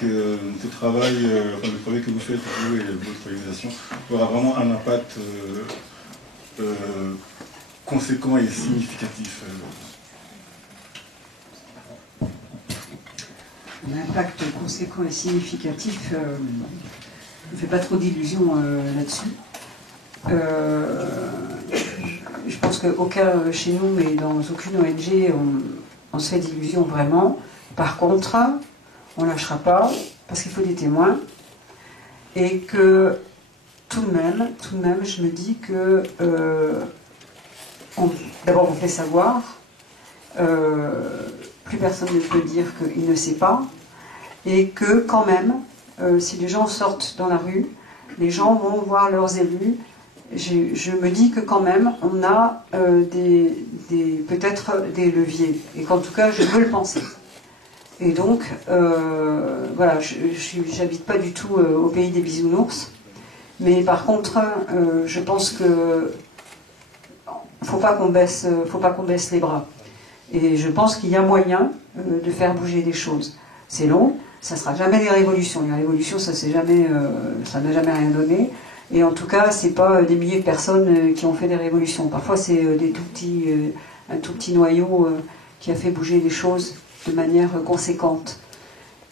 que ce travail, le travail que vous faites vous et votre organisation aura vraiment un impact conséquent et significatif? L'impact conséquent et significatif, je ne fais pas trop d'illusions là-dessus. Je pense qu'aucun chez nous, mais dans aucune ONG, on se fait d'illusions vraiment. Par contre, on ne lâchera pas, parce qu'il faut des témoins, et que tout de même, je me dis que d'abord on fait savoir, plus personne ne peut dire qu'il ne sait pas, et que quand même, si les gens sortent dans la rue, les gens vont voir leurs élus. Je me dis que quand même, on a peut-être des leviers, et qu'en tout cas, je veux le penser. Et donc, voilà, j'habite pas du tout au pays des bisounours, mais par contre, je pense que faut pas qu'on baisse les bras. Et je pense qu'il y a moyen de faire bouger des choses. C'est long, ça ne sera jamais des révolutions. Les révolutions, ça n'a jamais rien donné. Et en tout cas, c'est pas des milliers de personnes qui ont fait des révolutions. Parfois, c'est un tout petit noyau qui a fait bouger les choses de manière conséquente.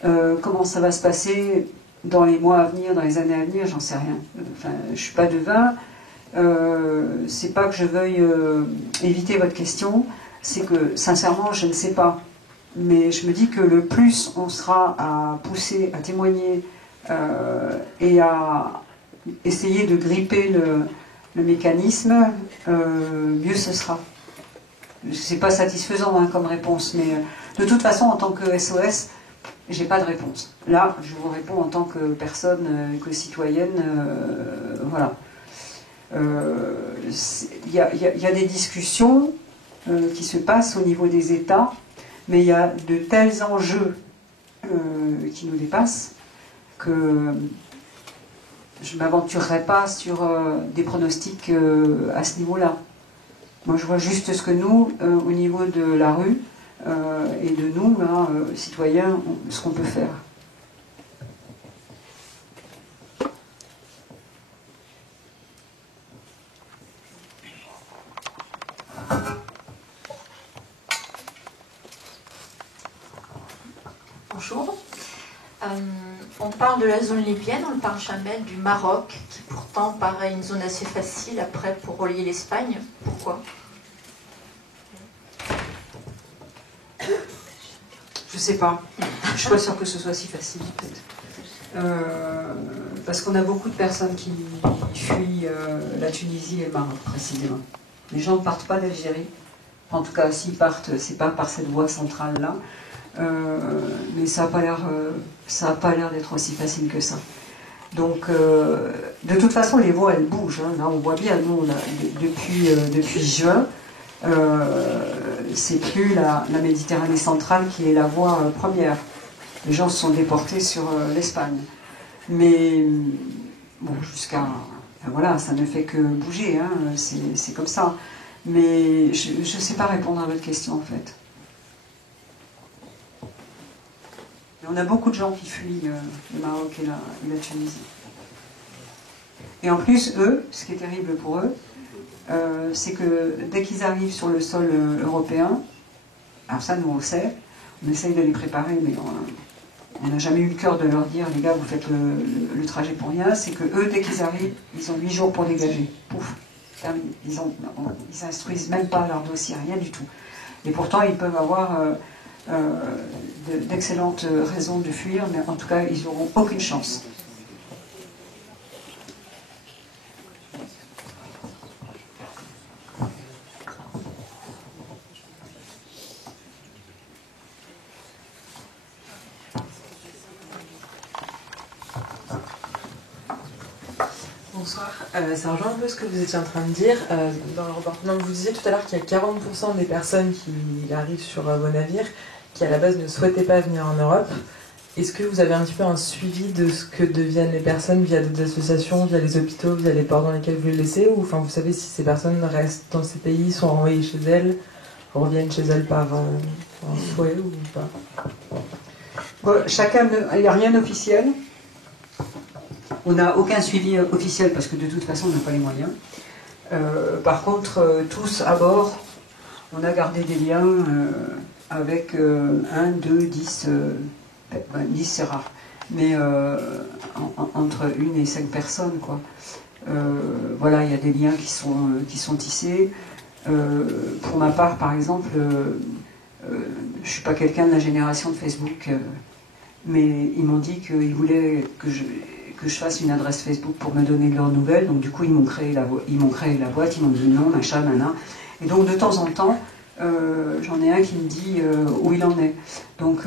Comment ça va se passer dans les mois à venir, dans les années à venir, j'en sais rien. Enfin, je suis pas devin. C'est pas que je veuille éviter votre question, c'est que sincèrement, je ne sais pas. Mais je me dis que le plus on sera à pousser, à témoigner et à essayer de gripper le mécanisme, mieux ce sera. C'est pas satisfaisant comme réponse, mais de toute façon, en tant que SOS, j'ai pas de réponse. Là, je vous réponds en tant que personne, que citoyenne, voilà. Il y a des discussions qui se passent au niveau des États, mais il y a de tels enjeux qui nous dépassent que je ne m'aventurerai pas sur des pronostics à ce niveau-là. Moi, je vois juste ce que nous, au niveau de la rue, et de nous, là, citoyens, ce qu'on peut faire. bonjour. On parle de la zone libyenne, on ne parle jamais du Maroc, qui pourtant paraît une zone assez facile après pour relier l'Espagne. Pourquoi? Je sais pas. Je suis pas sûre que ce soit si facile, peut-être. Parce qu'on a beaucoup de personnes qui fuient la Tunisie et le Maroc, précisément. Les gens ne partent pas d'Algérie. En tout cas, s'ils partent, c'est pas par cette voie centrale-là. Mais ça n'a pas l'air d'être aussi facile que ça. Donc, de toute façon, les voies, elles bougent. Hein. Là, on voit bien, nous, depuis juin, c'est plus la Méditerranée centrale qui est la voie première. Les gens se sont déportés sur l'Espagne. Mais, bon, jusqu'à... Voilà, ça ne fait que bouger, hein. C'est comme ça. Mais je ne sais pas répondre à votre question, en fait. On a beaucoup de gens qui fuient le Maroc et la Tunisie. Et en plus, eux, ce qui est terrible pour eux, c'est que dès qu'ils arrivent sur le sol européen, alors ça nous on le sait, on essaye de les préparer, mais on n'a jamais eu le cœur de leur dire, les gars, vous faites le trajet pour rien, c'est que eux, dès qu'ils arrivent, ils ont 8 jours pour dégager. Pouf, terminé. Ils instruisent même pas leur dossier, rien du tout. Et pourtant, ils peuvent avoir d'excellentes raisons de fuir, mais en tout cas, ils n'auront aucune chance. Bonsoir. Ça rejoint un peu ce que vous étiez en train de dire. Dans le reportage, vous disiez tout à l'heure qu'il y a 40% des personnes qui arrivent sur vos navires qui à la base ne souhaitaient pas venir en Europe. Est-ce que vous avez un petit peu un suivi de ce que deviennent les personnes via d'autres associations, via les hôpitaux, via les ports dans lesquels vous les laissez, ou enfin vous savez si ces personnes restent dans ces pays, sont renvoyées chez elles, reviennent chez elles par souhait ou pas? Bon, il n'y a rien d'officiel. On n'a aucun suivi officiel parce que de toute façon on n'a pas les moyens. Par contre, tous à bord, on a gardé des liens avec 1, 2, 10, 10 c'est rare, mais entre 1 et 5 personnes, quoi. Voilà, il y a des liens qui sont tissés. Pour ma part, par exemple, je ne suis pas quelqu'un de la génération de Facebook, mais ils m'ont dit qu'ils voulaient que je fasse une adresse Facebook pour me donner leurs nouvelles, donc du coup ils m'ont créé la boîte, ils m'ont dit non, machin, nana, et donc de temps en temps, j'en ai un qui me dit où il en est. Donc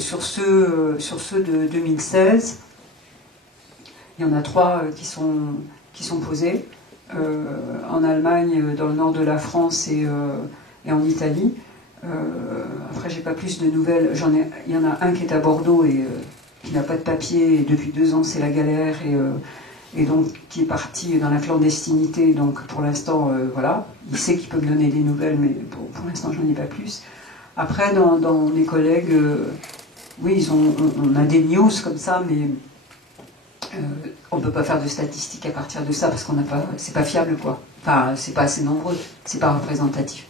sur ceux de 2016, il y en a 3 qui sont posés, en Allemagne, dans le nord de la France et en Italie. Après j'ai pas plus de nouvelles, il y en a un qui est à Bordeaux et qui n'a pas de papier, et depuis 2 ans c'est la galère, et donc qui est parti dans la clandestinité, donc pour l'instant, voilà, il sait qu'il peut me donner des nouvelles, mais pour l'instant j'en ai pas plus. Après, dans mes collègues, oui, on a des news comme ça, mais on ne peut pas faire de statistiques à partir de ça, parce qu'on n'a pas, c'est pas fiable, quoi. Enfin, c'est pas assez nombreux, c'est pas représentatif.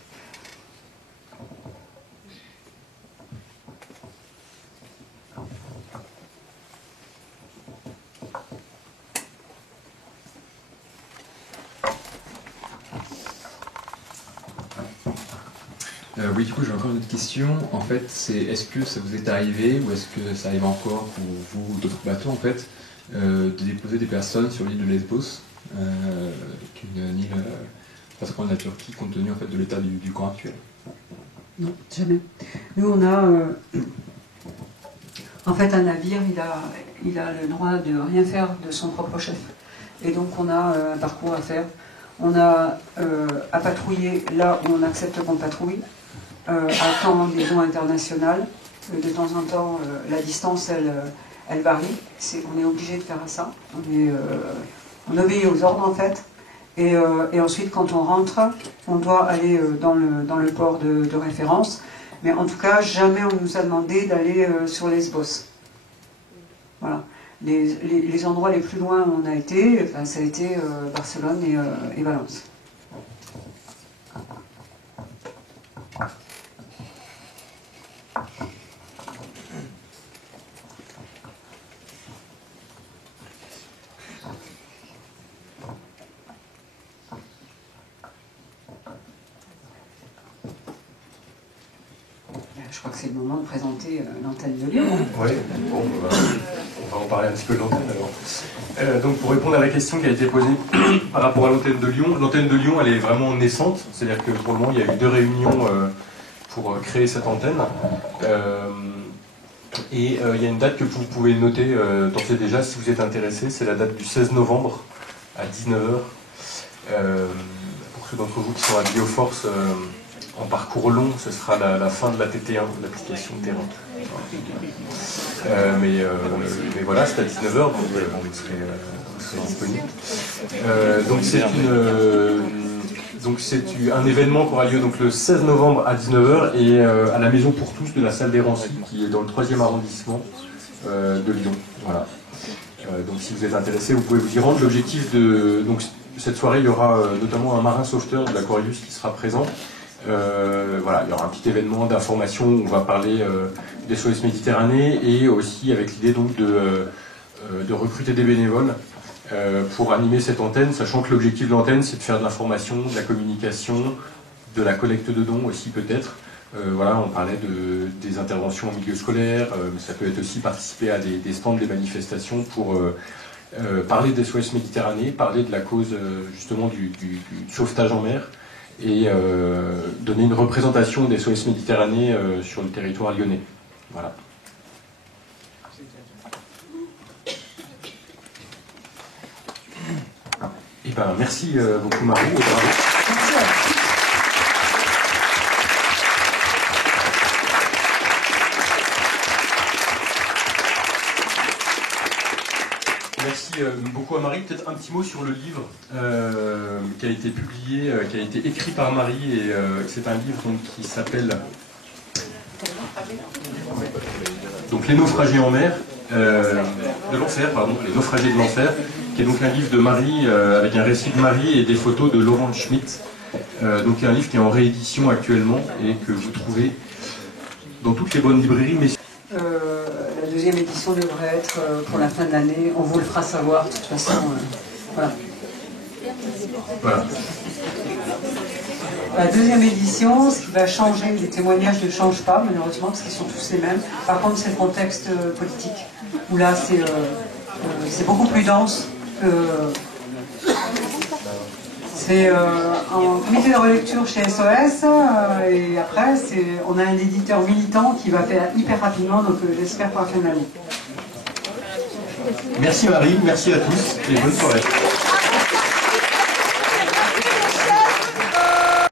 Oui, du coup, j'ai encore une autre question. En fait, c'est est-ce que ça vous est arrivé, ou est-ce que ça arrive encore pour vous ou d'autres bateaux, en fait, de déposer des personnes sur l'île de Lesbos, qui est une île pratiquement de la Turquie, compte tenu en fait de l'état du camp actuel? Non, jamais. Nous, on a en fait un navire, il a le droit de rien faire de son propre chef. Et donc, on a un parcours à faire. On a à patrouiller là où on accepte qu'on patrouille, à temps liaison internationale. De temps en temps, la distance, elle varie. On est obligé de faire ça. On obéit aux ordres, en fait. Et ensuite, quand on rentre, on doit aller dans le port de référence. Mais en tout cas, jamais on nous a demandé d'aller sur Lesbos. Voilà. Les endroits les plus loin où on a été, enfin, ça a été Barcelone et Valence. je crois que c'est le moment de présenter l'antenne de Lyon. Oui, bon, on va en parler un petit peu de l'antenne alors. Donc pour répondre à la question qui a été posée par rapport à l'antenne de Lyon, elle est vraiment naissante, c'est-à-dire que pour le moment il y a eu 2 réunions pour créer cette antenne. Et il y a une date que vous pouvez noter d'ores et déjà si vous êtes intéressé, c'est la date du 16 novembre à 19h. Pour ceux d'entre vous qui sont à Bioforce en parcours long, ce sera la fin de la TT1, l'application terrain. Mais voilà, c'est à 19h, donc vous serez disponible. Donc c'est un événement qui aura lieu donc, le 16 novembre à 19h et à la Maison pour tous de la salle des Rancy, qui est dans le 3e arrondissement de Lyon. Voilà. Donc si vous êtes intéressé, vous pouvez vous y rendre. L'objectif de cette soirée, il y aura notamment un marin sauveteur de l'Aquarius qui sera présent. Voilà, il y aura un petit événement d'information où on va parler des SOS Méditerranée et aussi avec l'idée donc de recruter des bénévoles pour animer cette antenne, sachant que l'objectif de l'antenne c'est de faire de l'information, de la communication, de la collecte de dons aussi peut-être. Voilà, on parlait des interventions en milieu scolaire, ça peut être aussi participer à des stands, des manifestations pour parler des SOS Méditerranée, parler de la cause justement du sauvetage en mer et donner une représentation des SOS Méditerranée sur le territoire lyonnais. Voilà. Et ben, merci beaucoup Marie. Et bravo. Merci à vous. Merci beaucoup à Marie. Peut-être un petit mot sur le livre qui a été publié, qui a été écrit par Marie, et c'est un livre donc, qui s'appelle donc Les naufragés en mer, de l'enfer, pardon, Les naufragés de l'enfer, qui est donc un livre de Marie avec un récit de Marie et des photos de Laurent Schmitt. Donc il y a un livre qui est en réédition actuellement et que vous trouvez dans toutes les bonnes librairies. Mais La 2e édition devrait être pour la fin de l'année. On vous le fera savoir de toute façon. Voilà. Voilà. La 2e édition, ce qui va changer, les témoignages ne changent pas malheureusement parce qu'ils sont tous les mêmes. Par contre, c'est le contexte politique où là c'est beaucoup plus dense que. C'est un comité de relecture chez SOS et après on a un éditeur militant qui va faire hyper rapidement, donc j'espère pour la fin de l'année. Merci Marie, merci à tous et bonne soirée.